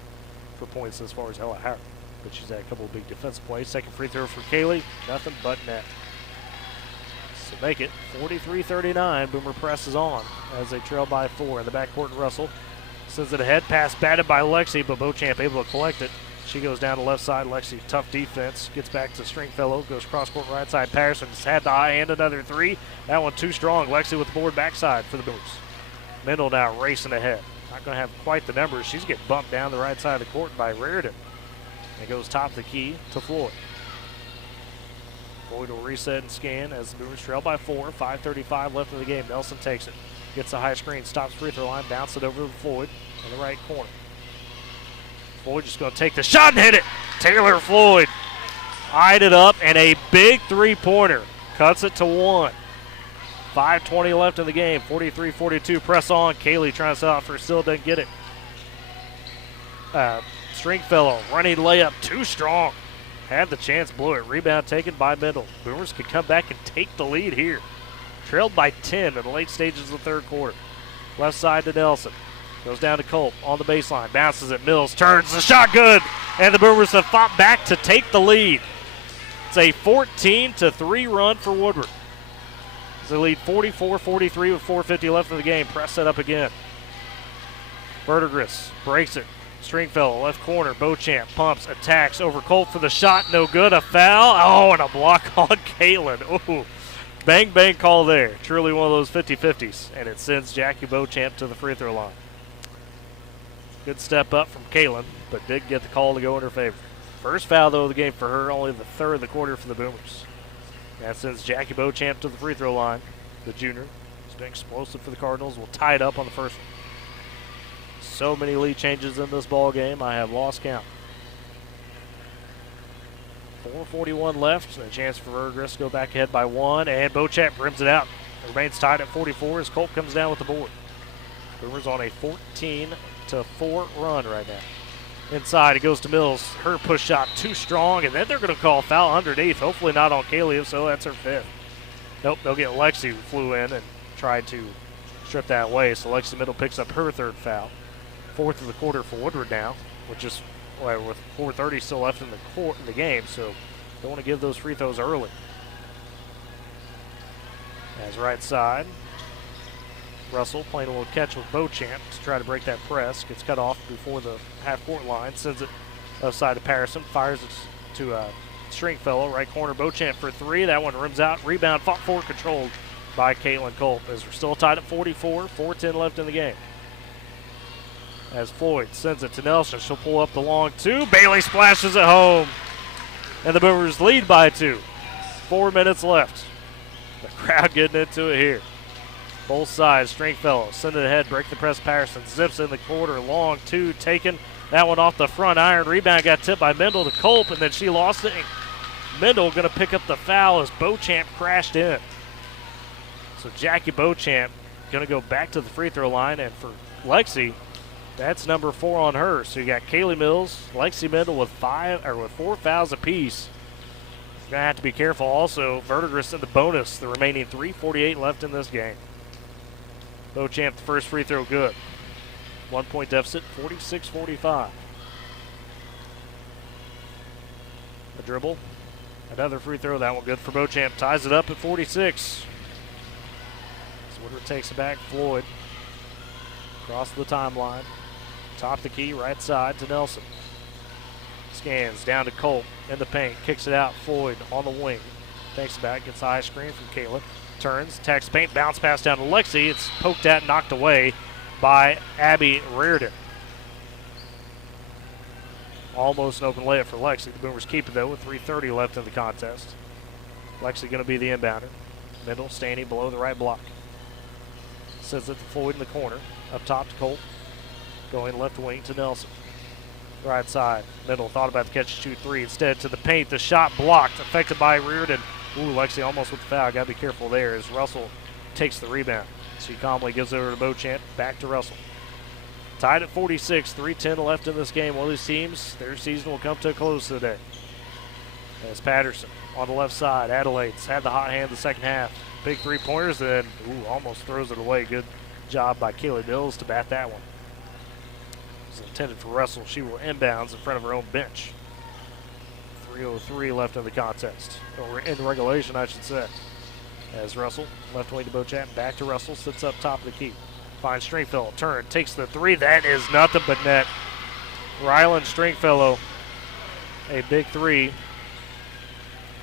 for points, as far as Ella Howard. But she's had a couple of big defensive plays. Second free throw for Kaylee, nothing but net. So make it 43-39. Boomer presses on as they trail by 4 in the backcourt. Russell sends it ahead. Pass batted by Lexi, but Beauchamp able to collect it. She goes down the left side. Lexi, tough defense. Gets back to Stringfellow. Goes cross-court right side. Patterson's had the high hand. Another 3. That one too strong. Lexi with the board backside for the Boomers. Mendel now racing ahead. Not going to have quite the numbers. She's getting bumped down the right side of the court by Reardon. It goes top of the key to Floyd. Floyd will reset and scan as the Boomers trail by 4. 5:35 left in the game. Nelson takes it. Gets the high screen. Stops free throw line. Bounce it over to Floyd in the right corner. Floyd just going to take the shot and hit it. Taylor Floyd eyed it up, and a big three-pointer. Cuts it to 1. 5:20 left in the game. 43-42. Press on. Kaylee trying to sell out for still doesn't get it. Stringfellow running layup too strong. Had the chance, blew it. Rebound taken by Mendel. Boomers could come back and take the lead here. Trailed by 10 in the late stages of the third quarter. Left side to Nelson. Goes down to Culp on the baseline. Bounces at Mills. Turns. The shot good. And the Boomers have fought back to take the lead. It's a 14-3 run for Woodward. They lead 44-43 with 4:50 left in the game. Press set up again. Verdigris breaks it. Stringfellow, left corner. Beauchamp pumps, attacks over Colt for the shot. No good. A foul. Oh, and a block on Caitlin. Ooh. Bang, bang call there. Truly one of those 50-50s. And it sends Jackie Beauchamp to the free throw line. Good step up from Caitlin, but did get the call to go in her favor. First foul, though, of the game for her. Only the third of the quarter for the Boomers. That sends Jackie Beauchamp to the free throw line. The junior has been explosive for the Cardinals. Will tie it up on the first one. So many lead changes in this ball game, I have lost count. 4:41 left, and a chance for Verdigris to go back ahead by 1, and Beauchamp rims it out. It remains tied at 44 as Colt comes down with the board. Boomers on a 14-4 run right now. Inside, it goes to Mills. Her push shot too strong, and then they're going to call foul underneath. Hopefully not on Kaylee, if so, that's her 5th. Nope, they'll get Lexi, who flew in and tried to strip that away, so Lexi Middle picks up her 3rd foul. 4th of the quarter for Woodward now, with 4:30 still left in the game, so don't want to give those free throws early. As right side, Russell playing a little catch with Beauchamp to try to break that press. Gets cut off before the half-court line. Sends it left side to Patterson. Fires it to Stringfellow. Right corner, Beauchamp for 3. That one rims out. Rebound fought for, controlled by Caitlin Culp as we're still tied at 44. 4:10 left in the game. As Floyd sends it to Nelson. She'll pull up the long two. Bailey splashes it home. And the Boomers lead by 2. 4 minutes left. The crowd getting into it here. Both sides, Stringfellow send it ahead, break the press. Patterson zips in the quarter. Long two taken. That one off the front iron. Rebound got tipped by Mendel to Culp, and then she lost it. And Mendel going to pick up the foul as Beauchamp crashed in. So Jackie Beauchamp going to go back to the free throw line, and for Lexi, that's number 4 on her. So you got Kaylee Mills, Lexi Mendel with 4 fouls apiece. You're going to have to be careful. Also, Verdigris in the bonus, the remaining 3:48 left in this game. Beauchamp, the first free throw, good. 1 point deficit, 46-45. A dribble, another free throw, that one good for Beauchamp. Ties it up at 46. So Woodward takes it back. Floyd across the timeline. Top the key, right side to Nelson. Scans down to Colt in the paint, kicks it out. Floyd on the wing. Takes it back, gets a high screen from Kayla. Turns, attacks the paint, bounce pass down to Lexi. It's poked at, knocked away by Abby Reardon. Almost an open layup for Lexi. The Boomers keep it though with 3:30 left in the contest. Lexi going to be the inbounder. Mendel standing below the right block. Sends it to Floyd in the corner. Up top to Colt. Going left wing to Nelson. Right side. Mendel thought about the catch and shoot 3. Instead to the paint. The shot blocked. Affected by Reardon. Ooh, Lexi almost with the foul. Got to be careful there as Russell takes the rebound. She calmly gives over to Beauchamp. Back to Russell. Tied at 46. 3:10 left in this game. One of these teams, their season will come to a close today. As Patterson on the left side. Adelaide's had the hot hand the second half. Big 3-pointers, then almost throws it away. Good job by Kaylee Mills to bat that one. It was intended for Russell. She will inbounds in front of her own bench. 3:03 left in the contest. Or in regulation, I should say. As Russell, left wing to Beauchamp, back to Russell, sits up top of the key. Finds Stringfellow, turn, takes the 3. That is nothing but net. Rylan Stringfellow, a big 3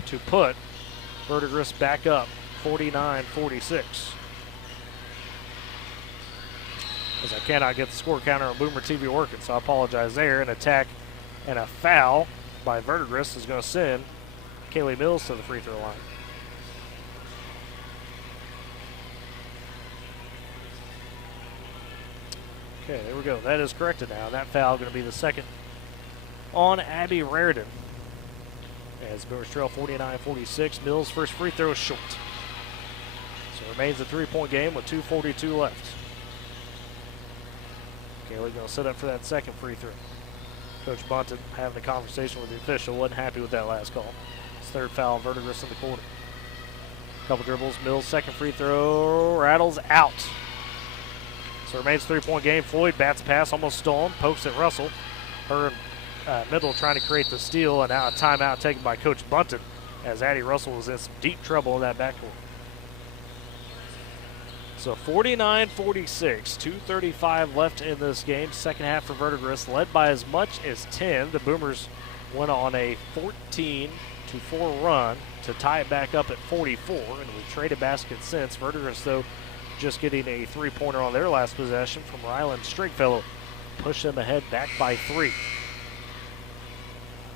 to put Verdigris back up, 49-46. As I cannot get the score counter on Boomer TV working, so I apologize there. An attack and a foul by Verdigris is going to send Kaylee Mills to the free throw line. Okay, there we go. That is corrected now. That foul going to be the second on Abby Reardon. As Boomers trail 49-46. Mills' first free throw is short. So it remains a 3-point game with 2:42 left. Kaylee going to set up for that second free throw. Coach Bunton having a conversation with the official. Wasn't happy with that last call. His third foul on Verdigris in the quarter. Couple dribbles. Mills' second free throw rattles out. So it remains a 3-point game. Floyd bats a pass, almost stolen, pokes at Russell. Her Mendel trying to create the steal, and now a timeout taken by Coach Bunton as Addie Russell was in some deep trouble in that backcourt. So 49-46, 2:35 left in this game. Second half for Verdigris, led by as much as 10. The Boomers went on a 14-4 run to tie it back up at 44, and we traded baskets since. Verdigris, though, just getting a 3-pointer on their last possession from Rylan Stringfellow. Push them ahead, back by 3.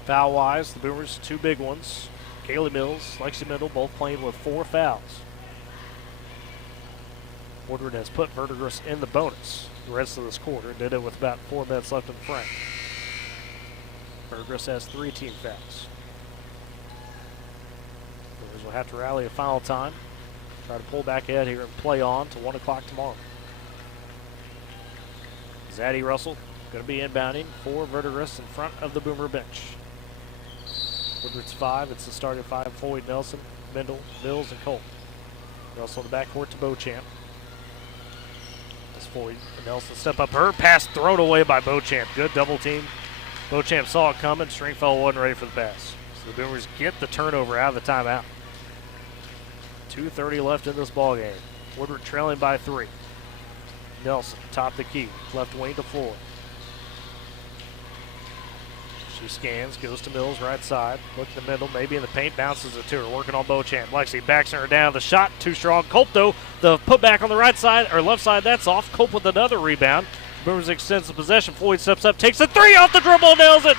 Foul-wise, the Boomers, 2 big ones. Kaylee Mills, Lexi Mendel, both playing with 4 fouls. Woodward has put Verdigris in the bonus the rest of this quarter. Did it with about 4 minutes left in the frame. Verdigris has 3 team fouls. Boomers will have to rally a final time. Try to pull back ahead here and play on to 1 o'clock tomorrow. Zaddy Russell going to be inbounding for Verdigris in front of the Boomer bench. Woodward's 5. It's the starting 5. Floyd, Nelson, Mendel, Mills, and Colt. Russell in the backcourt to Beauchamp. As Floyd and Nelson step up. Her pass thrown away by Beauchamp. Good double team. Beauchamp saw it coming. Stringfellow wasn't ready for the pass. So the Boomers get the turnover out of the timeout. 2:30 left in this ballgame. Woodward trailing by 3. Nelson, top the key. Left wing to Floyd. She scans, goes to Mills, right side. Look in the middle, maybe in the paint, bounces it to her. Working on Beauchamp. Lexi backs her down. The shot too strong. Culp, though, the putback on the right side, or left side, that's off. Culp with another rebound. Boomers extends the possession. Floyd steps up, takes a three off the dribble, nails it.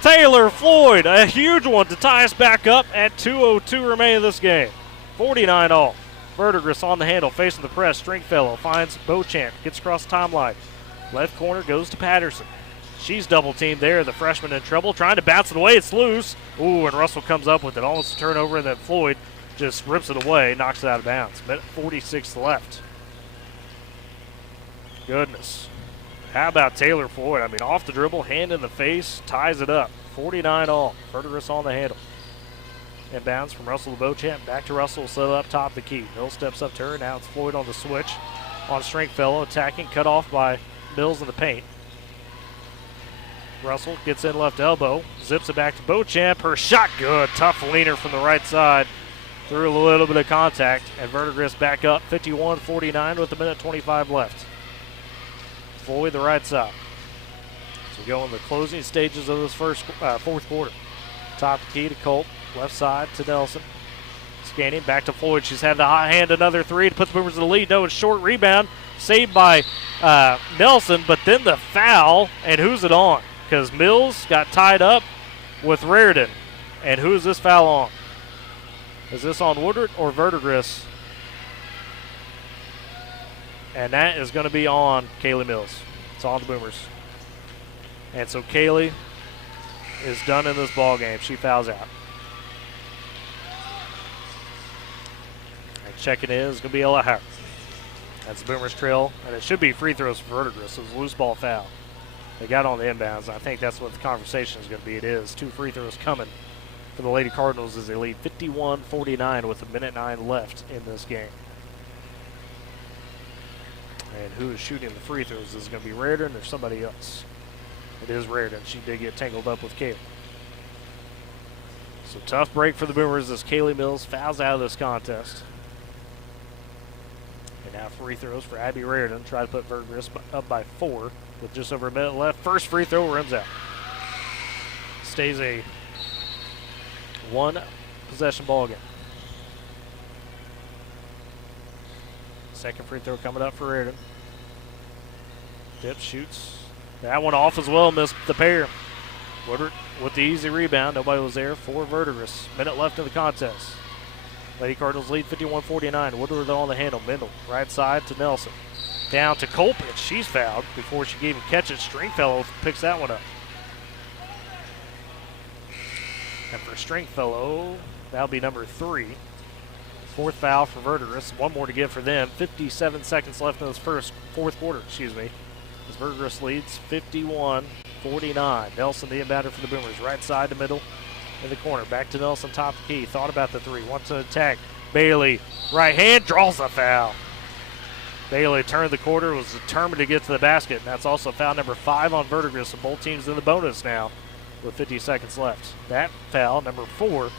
Taylor Floyd, a huge one to tie us back up at 2:02 remaining in this game. 49 all. Verdigris on the handle, facing the press. Stringfellow finds Beauchamp, gets across the timeline. Left corner goes to Patterson. She's double teamed there. The freshman in trouble, trying to bounce it away. It's loose. Ooh, and Russell comes up with it. Almost a turnover, and then Floyd just rips it away, knocks it out of bounds. Minute 46 left. Goodness. How about Taylor Floyd? I mean, off the dribble, hand in the face, ties it up. 49 all. Verdigris on the handle. Inbounds from Russell to Beauchamp. Back to Russell, set up top of the key. Mills steps up to her. Now it's Floyd on the switch. On Stringfellow, attacking, cut off by Mills in the paint. Russell gets in left elbow, zips it back to Beauchamp. Her shot good. Tough leaner from the right side. Through a little bit of contact, and Verdigris back up 51-49 with a minute 25 left. Floyd the right side. So we go in the closing stages of this fourth quarter. Top of the key to Colt, left side to Nelson. Scanning back to Floyd. She's had the hot hand, another three to put the Boomers in the lead. No, it's short rebound, saved by Nelson, but then the foul, and who's it on? Because Mills got tied up with Reardon. And who is this foul on? Is this on Woodward or Verdigris? And that is going to be on Kaylee Mills. It's on the Boomers. And so Kaylee is done in this ball game. She fouls out. And checking in is going to be Ella Howard. That's the Boomers trail, and it should be free throws for Verdigris. It was a loose ball foul. They got on the inbounds. I think that's what the conversation is going to be. It is 2 free throws coming for the Lady Cardinals as they lead 51-49 with a minute 9 left in this game. And who is shooting the free throws? Is it going to be Reardon or somebody else? It is Reardon. She did get tangled up with Kaylee. So tough break for the Boomers as Kaylee Mills fouls out of this contest. And now free throws for Abby Reardon. Try to put Verdigris up by 4 with just over a minute left. First free throw rims out. Stays a 1 possession ball game. Second free throw coming up for Reardon. Dip shoots. That one off as well, missed the pair. Woodward with the easy rebound. Nobody was there for Verdigris. Minute left in the contest. Lady Cardinals lead 51-49. Woodward on the handle. Mendel, right side to Nelson. Down to Culp, and she's fouled before she can even catch it. Stringfellow picks that one up. And for Stringfellow, that'll be number 3. 4th foul for Verdigris. One more to give for them. 57 seconds left in this fourth quarter, As Verdigris leads 51-49. Nelson, the inbounder for the Boomers. Right side to middle in the corner. Back to Nelson, top of the key. Thought about the 3. Wants to attack. Bailey, right hand, draws the foul. Bailey turned the quarter, was determined to get to the basket. And that's also foul number 5 on Verdigris. So both teams in the bonus now with 50 seconds left. That foul, number 4,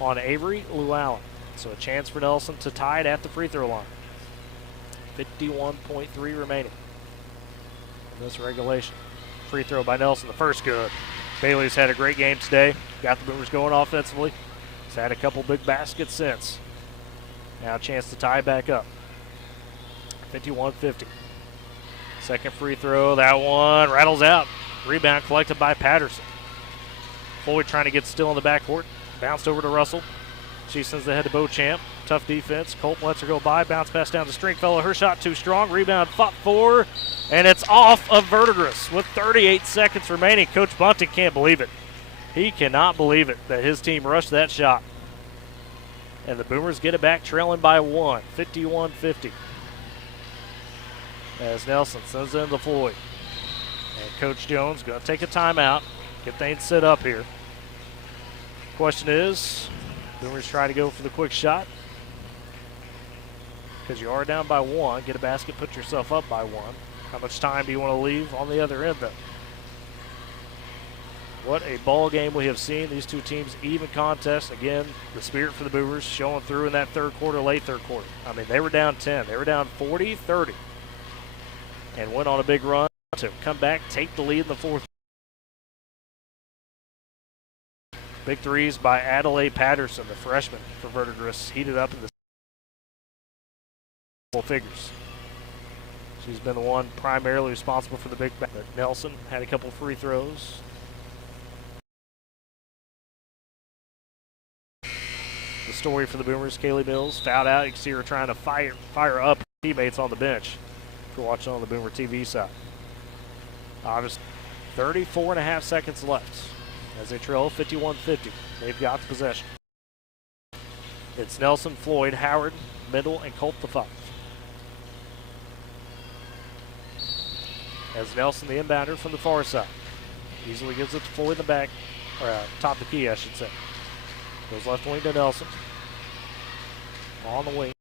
on Avery Llewellyn. So a chance for Nelson to tie it at the free throw line. 51.3 remaining in this regulation. Free throw by Nelson, the first good. Bailey's had a great game today. Got the Boomers going offensively. He's had a couple big baskets since. Now a chance to tie back up. 51-50. Second free throw, that one rattles out. Rebound collected by Patterson. Floyd trying to get still in the backcourt. Bounced over to Russell. She sends the head to Beauchamp. Tough defense. Colt lets her go by. Bounce pass down to Stringfellow. Her shot too strong. Rebound fought for. And it's off of Verdigris with 38 seconds remaining. Coach Bunting can't believe it. He cannot believe it that his team rushed that shot. And the Boomers get it back trailing by 1. 51-50. As Nelson sends it into Floyd. And Coach Jones going to take a timeout. Get things set up here. Question is, Boomers try to go for the quick shot. Because you are down by 1. Get a basket, put yourself up by 1. How much time do you want to leave on the other end, though? What a ball game we have seen. These two teams even contest. Again, the spirit for the Boomers showing through in that third quarter, late third quarter. I mean, they were down 10. They were down 40-30. And went on a big run to come back, take the lead in the fourth. Big threes by Adelaide Patterson, the freshman for Verdigris, heated up in the double figures. She's been the one primarily responsible for the big back. But Nelson had a couple free throws. The story for the Boomers, Kaylee Mills fouled out. You can see her trying to fire up her teammates on the bench if you're watching on the Boomer TV side. Just 34.5 seconds left as they trail 51-50. They've got the possession. It's Nelson, Floyd, Howard, Mendel, and Colt the 5. As Nelson, the inbounder from the far side, easily gives it to Floyd in the back, or top of the key, I should say. Goes left wing to Nelson. On the wing,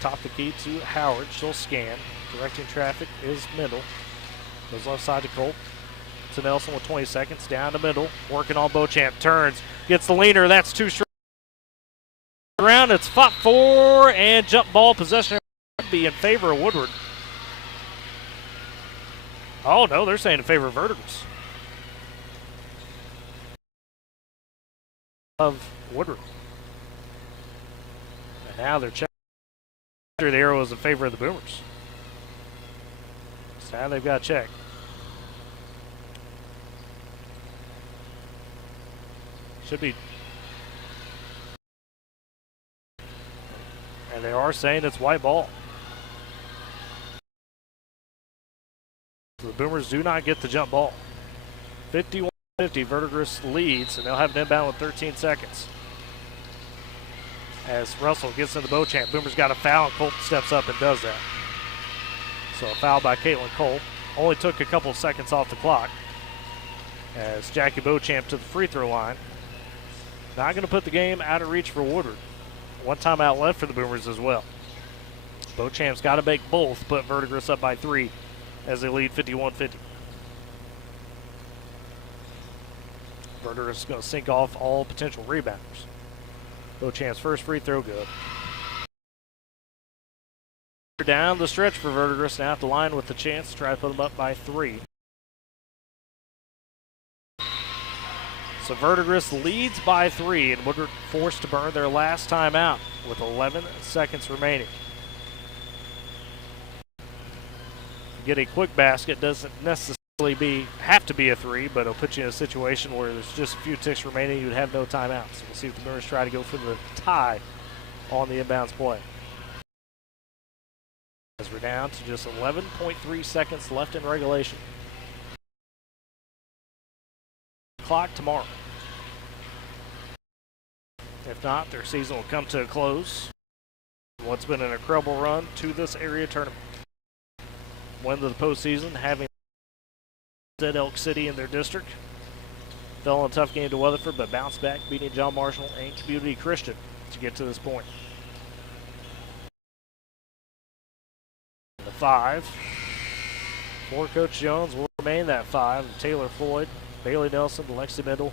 top of the key to Howard. She'll scan. Directing traffic is Mendel. Goes left side to Colt. To Nelson with 20 seconds. Down to Mendel. Working on Beauchamp. Turns. Gets the leaner. That's too straight. Around. It's fought for and jump ball possession be in favor of Woodward. Oh no, they're saying in favor of Verdigris. Of Woodward. And now they're checking. The arrow is in favor of the Boomers. So now they've got to check. Should be. And they are saying it's white ball. So the Boomers do not get the jump ball. 51-50, Verdigris leads, and they'll have an inbound with 13 seconds. As Russell gets into Beauchamp, Boomers got a foul, and Colt steps up and does that. So a foul by Caitlin Colt. Only took a couple seconds off the clock. As Jackie Beauchamp to the free throw line. Not going to put the game out of reach for Woodward. One timeout left for the Boomers as well. Beauchamp's got to make both, put Verdigris up by 3 as they lead 51-50. Verdigris is going to sink off all potential rebounders. Beauchamp's first free throw good. Down the stretch for Verdigris, now at the line with the chance to try to put them up by 3. So Verdigris leads by 3, and Woodward forced to burn their last time out with 11 seconds remaining. Get a quick basket doesn't necessarily have to be a 3, but it'll put you in a situation where there's just a few ticks remaining. You'd have no timeouts. So we'll see if the Boomers try to go for the tie on the inbounds play. As we're down to just 11.3 seconds left in regulation. Clock tomorrow. If not, their season will come to a close. What's been an incredible run to this area tournament. Win the postseason, having Elk City in their district. Fell in a tough game to Weatherford, but bounced back, beating John Marshall and Community Christian to get to this point. The 5 for Coach Jones will remain that 5. Taylor Floyd, Bailey Nelson, Lexi Mendel,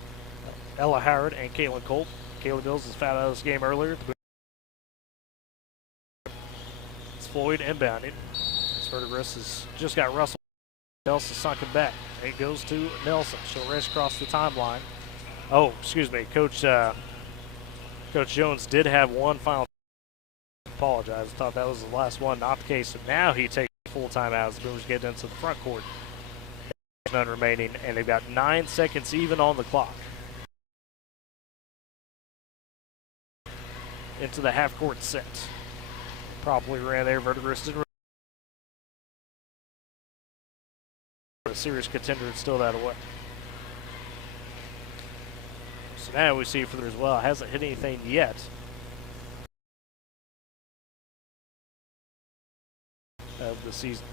Ella Howard, and Caitlin Colt. Kaylee Mills was fouled out of this game earlier. It's Floyd inbounding. Verdigris has just got Russell. Nelson sunken back. It goes to Nelson. She'll race across the timeline. Oh, excuse me. Coach Jones did have one final. Apologize. I thought that was the last one. Not the case. So now he takes full timeout as the Boomers get into the front court. None remaining, and they've got 9 seconds even on the clock. Into the half-court set. Properly ran there. Verdigris didn't. A serious contender and still that away. So now we see for them as well. Hasn't hit anything yet. Of the season.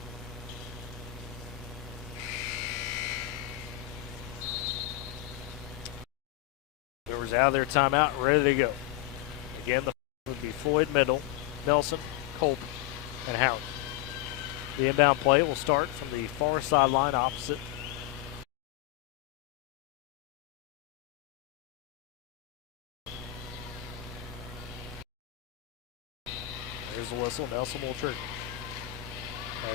Boomers out of their timeout, ready to go. Again, the would be Floyd, Mendel, Nelson, Colt, and Howard. The inbound play will start from the far sideline opposite. There's the whistle. Nelson will trigger.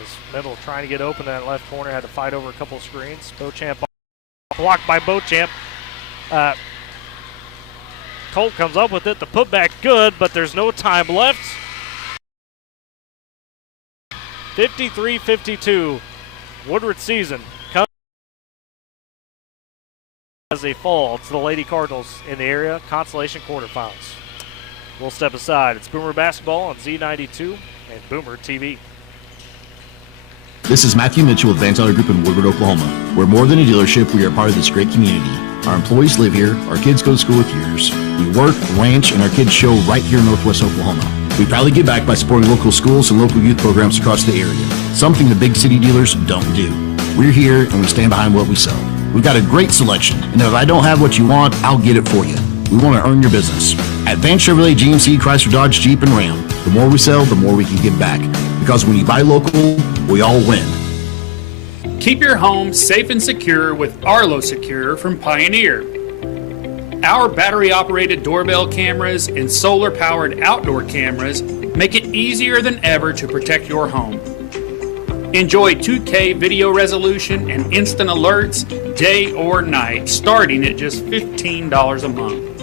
As Mendel trying to get open in that left corner, had to fight over a couple of screens. Beauchamp blocked by Beauchamp. Colt comes up with it. The putback good, but there's no time left. 53-52. Woodward season comes as they fall to the Lady Cardinals in the area consolation quarterfinals. We'll step aside. It's Boomer Basketball on Z92 and Boomer TV. This is Matthew Mitchell with Van Tyler Group in Woodward, Oklahoma. We're more than a dealership. We are part of this great community. Our employees live here. Our kids go to school with yours. We work, ranch, and our kids show right here in Northwest Oklahoma. We proudly give back by supporting local schools and local youth programs across the area, something the big city dealers don't do. We're here and we stand behind what we sell. We've got a great selection, and if I don't have what you want, I'll get it for you. We want to earn your business. At Van Chevrolet, GMC, Chrysler, Dodge, Jeep, and Ram, the more we sell, the more we can give back. Because when you buy local, we all win. Keep your home safe and secure with Arlo Secure from Pioneer. Our battery-operated doorbell cameras and solar-powered outdoor cameras make it easier than ever to protect your home. Enjoy 2K video resolution and instant alerts day or night, starting at just $15 a month.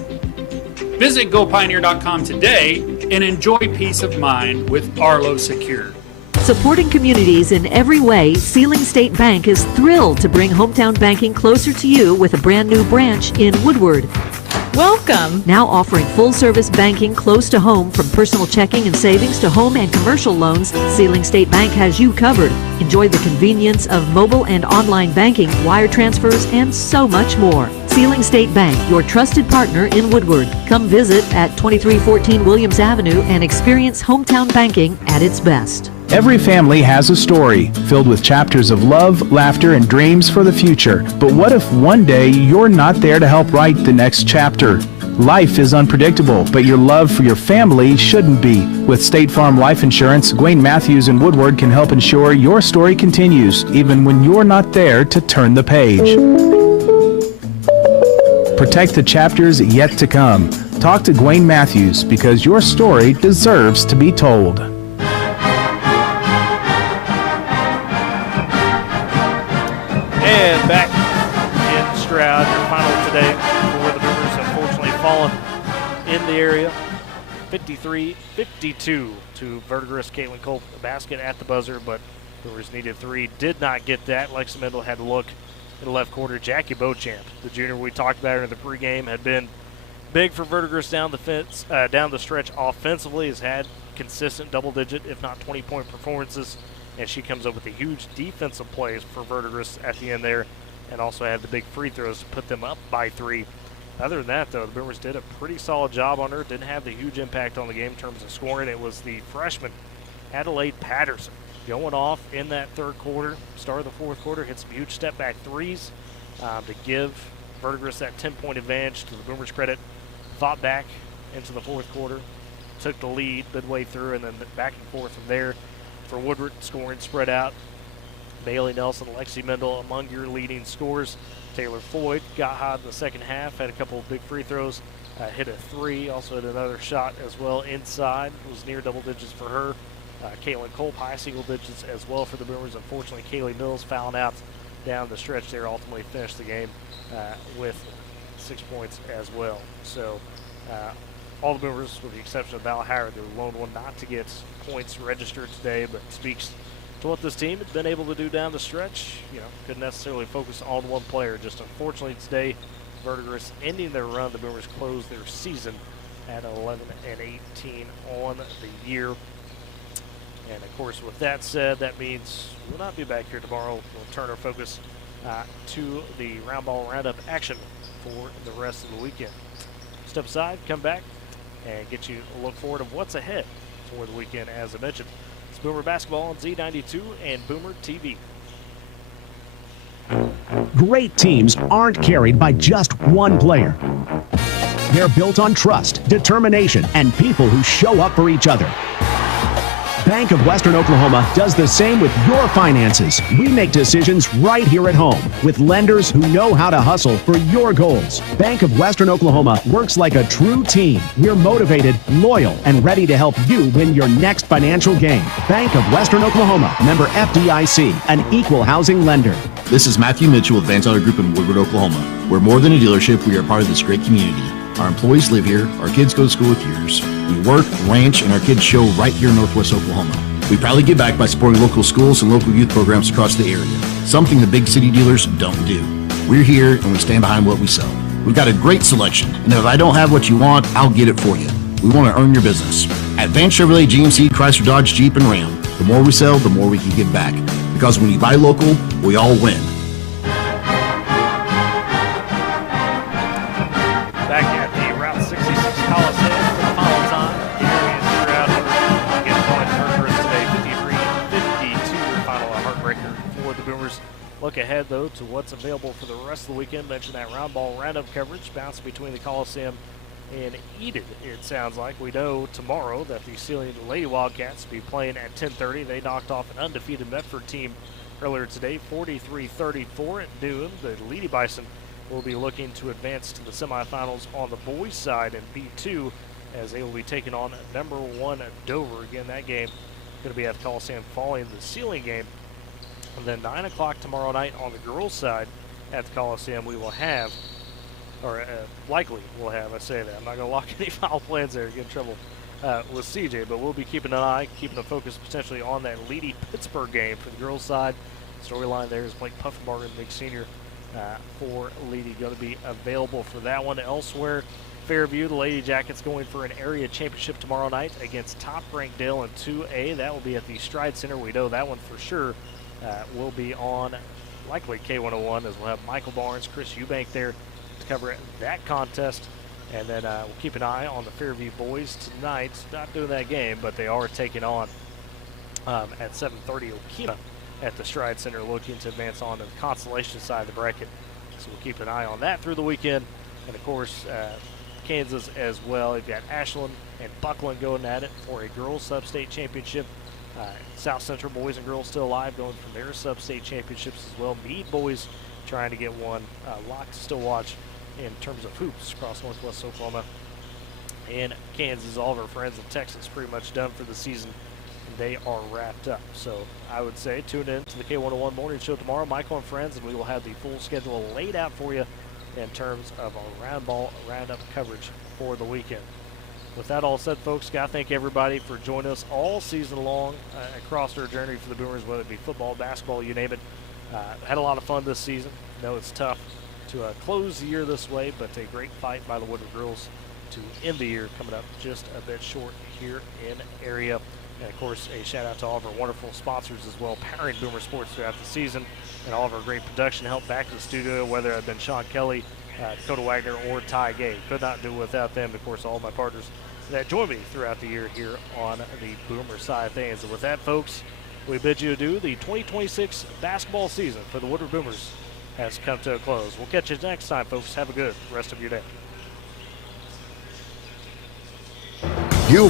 Visit GoPioneer.com today and enjoy peace of mind with Arlo Secure. Supporting communities in every way, Sealing State Bank is thrilled to bring hometown banking closer to you with a brand new branch in Woodward. Welcome! Now offering full-service banking close to home, from personal checking and savings to home and commercial loans, Sealing State Bank has you covered. Enjoy the convenience of mobile and online banking, wire transfers, and so much more. Sealing State Bank, your trusted partner in Woodward. Come visit at 2314 Williams Avenue and experience hometown banking at its best. Every family has a story filled with chapters of love, laughter, and dreams for the future. But what if one day you're not there to help write the next chapter? Life is unpredictable, but your love for your family shouldn't be. With State Farm Life Insurance, Gwayne Matthews and Woodward can help ensure your story continues, even when you're not there to turn the page. Protect the chapters yet to come. Talk to Gwayne Matthews, because your story deserves to be told. And back in Stroud, your final today for the Boomers, unfortunately fallen in the area. 53-52 to Verdigris. Caitlin Cole, a basket at the buzzer, but Boomers needed three. Did not get that. Lexa Mendel had to look in the left corner. Jackie Beauchamp, the junior we talked about her in the pregame, had been big for Verdigris down the stretch offensively, has had consistent double-digit, if not 20-point performances. And she comes up with a huge defensive plays for Verdigris at the end there, and also had the big free throws to put them up by 3. Other than that, though, the Boomers did a pretty solid job on her. Didn't have the huge impact on the game in terms of scoring. It was the freshman, Adelaide Patterson, going off in that third quarter, start of the fourth quarter, hit some huge step-back threes to give Verdigris that 10-point advantage. To the Boomers' credit, fought back into the fourth quarter, took the lead midway through, and then back and forth from there. For Woodward, scoring spread out. Bailey Nelson, Lexi Mendel among your leading scorers. Taylor Floyd got hot in the second half, had a couple of big free throws, hit a 3, also hit another shot as well inside. It was near double digits for her. Caitlin Culp, high single digits as well for the Boomers. Unfortunately, Kaylee Mills fouling out down the stretch there, ultimately finished the game with 6 points as well. So all the Boomers, with the exception of Val Howard, the lone one not to get points registered today, but speaks to what this team has been able to do down the stretch. You know, couldn't necessarily focus on one player. Just unfortunately today, Verdigris ending their run. The Boomers closed their season at 11-18 on the year. And of course, with that said, that means we'll not be back here tomorrow. We'll turn our focus to the round ball roundup action for the rest of the weekend. Step aside, come back, and get you a look forward of what's ahead for the weekend. As I mentioned, it's Boomer Basketball on Z92 and Boomer TV. Great teams aren't carried by just one player. They're built on trust, determination, and people who show up for each other. Bank of Western Oklahoma does the same with your finances. We make decisions right here at home with lenders who know how to hustle for your goals. Bank of Western Oklahoma works like a true team. We're motivated, loyal, and ready to help you win your next financial game. Bank of Western Oklahoma, member FDIC, an equal housing lender. This is Matthew Mitchell with Van Tyler Group in Woodward, Oklahoma. We're more than a dealership. We are part of this great community. Our employees live here. Our kids go to school with yours. We work, ranch, and our kids show right here in Northwest Oklahoma. We proudly give back by supporting local schools and local youth programs across the area, something the big city dealers don't do. We're here and we stand behind what we sell. We've got a great selection, and if I don't have what you want, I'll get it for you. We want to earn your business. At Van Chevrolet, GMC, Chrysler, Dodge, Jeep, and Ram, the more we sell, the more we can give back. Because when you buy local, we all win. Back at the Route 66 Coliseum for the final time. Again, today, 53-52, final heartbreaker for the Boomers. Look ahead, though, to what's available for the rest of the weekend. Mentioned that round ball roundup coverage, bouncing between the Coliseum and Eden, it sounds like. We know tomorrow that the Sealing Lady Wildcats will be playing at 10:30. They knocked off an undefeated Medford team earlier today, 43-34 at noon. The Lady Bison will be looking to advance to the semifinals on the boys' side in B2 as they will be taking on number 1 Dover. Again, that game going to be at the Coliseum following the Sealing game. And then 9 o'clock tomorrow night on the girls' side at the Coliseum, we will have, or likely will have, I say that. I'm not going to lock any foul plans there, get in trouble with CJ, but we'll be keeping an eye, keeping a focus potentially on that Leedy-Pittsburgh game for the girls' side. Storyline there is Blake Puffenbarger, the big senior for Leedy, going to be available for that one. Elsewhere, Fairview, the Lady Jackets going for an area championship tomorrow night against top-ranked Dale in 2A. That will be at the Stride Center. We know that one for sure will be on likely K101, as we'll have Michael Barnes, Chris Eubank there to cover that contest. And then we'll keep an eye on the Fairview boys tonight. Not doing that game, but they are taking on at 7:30 Okina at the Stride Center, looking to advance on to the consolation side of the bracket. So we'll keep an eye on that through the weekend. And of course, Kansas as well. You've got Ashland and Buckland going at it for a girls sub-state championship. South Central boys and girls still alive, going from their sub-state championships as well. Meade boys trying to get one. Lot to still watch in terms of hoops across Northwest Oklahoma and Kansas. All of our friends in Texas pretty much done for the season. They are wrapped up. So I would say tune in to the K101 Morning Show tomorrow, Michael and friends, and we will have the full schedule laid out for you in terms of our round ball roundup coverage for the weekend. With that all said, folks, got to thank everybody for joining us all season long across our journey for the Boomers, whether it be football, basketball, you name it. Had a lot of fun this season. Know it's tough to close the year this way, but a great fight by the Woodward girls to end the year, coming up just a bit short here in area. And, of course, a shout-out to all of our wonderful sponsors as well, powering Boomer Sports throughout the season, and all of our great production help back to the studio, whether it had been Sean Kelly, Dakota Wagner, or Ty Gay. Could not do it without them. Of course, all my partners that join me throughout the year here on the Boomer side of things. And with that, folks, we bid you adieu. The 2026 basketball season for the Woodward Boomers has come to a close. We'll catch you next time, folks. Have a good rest of your day. You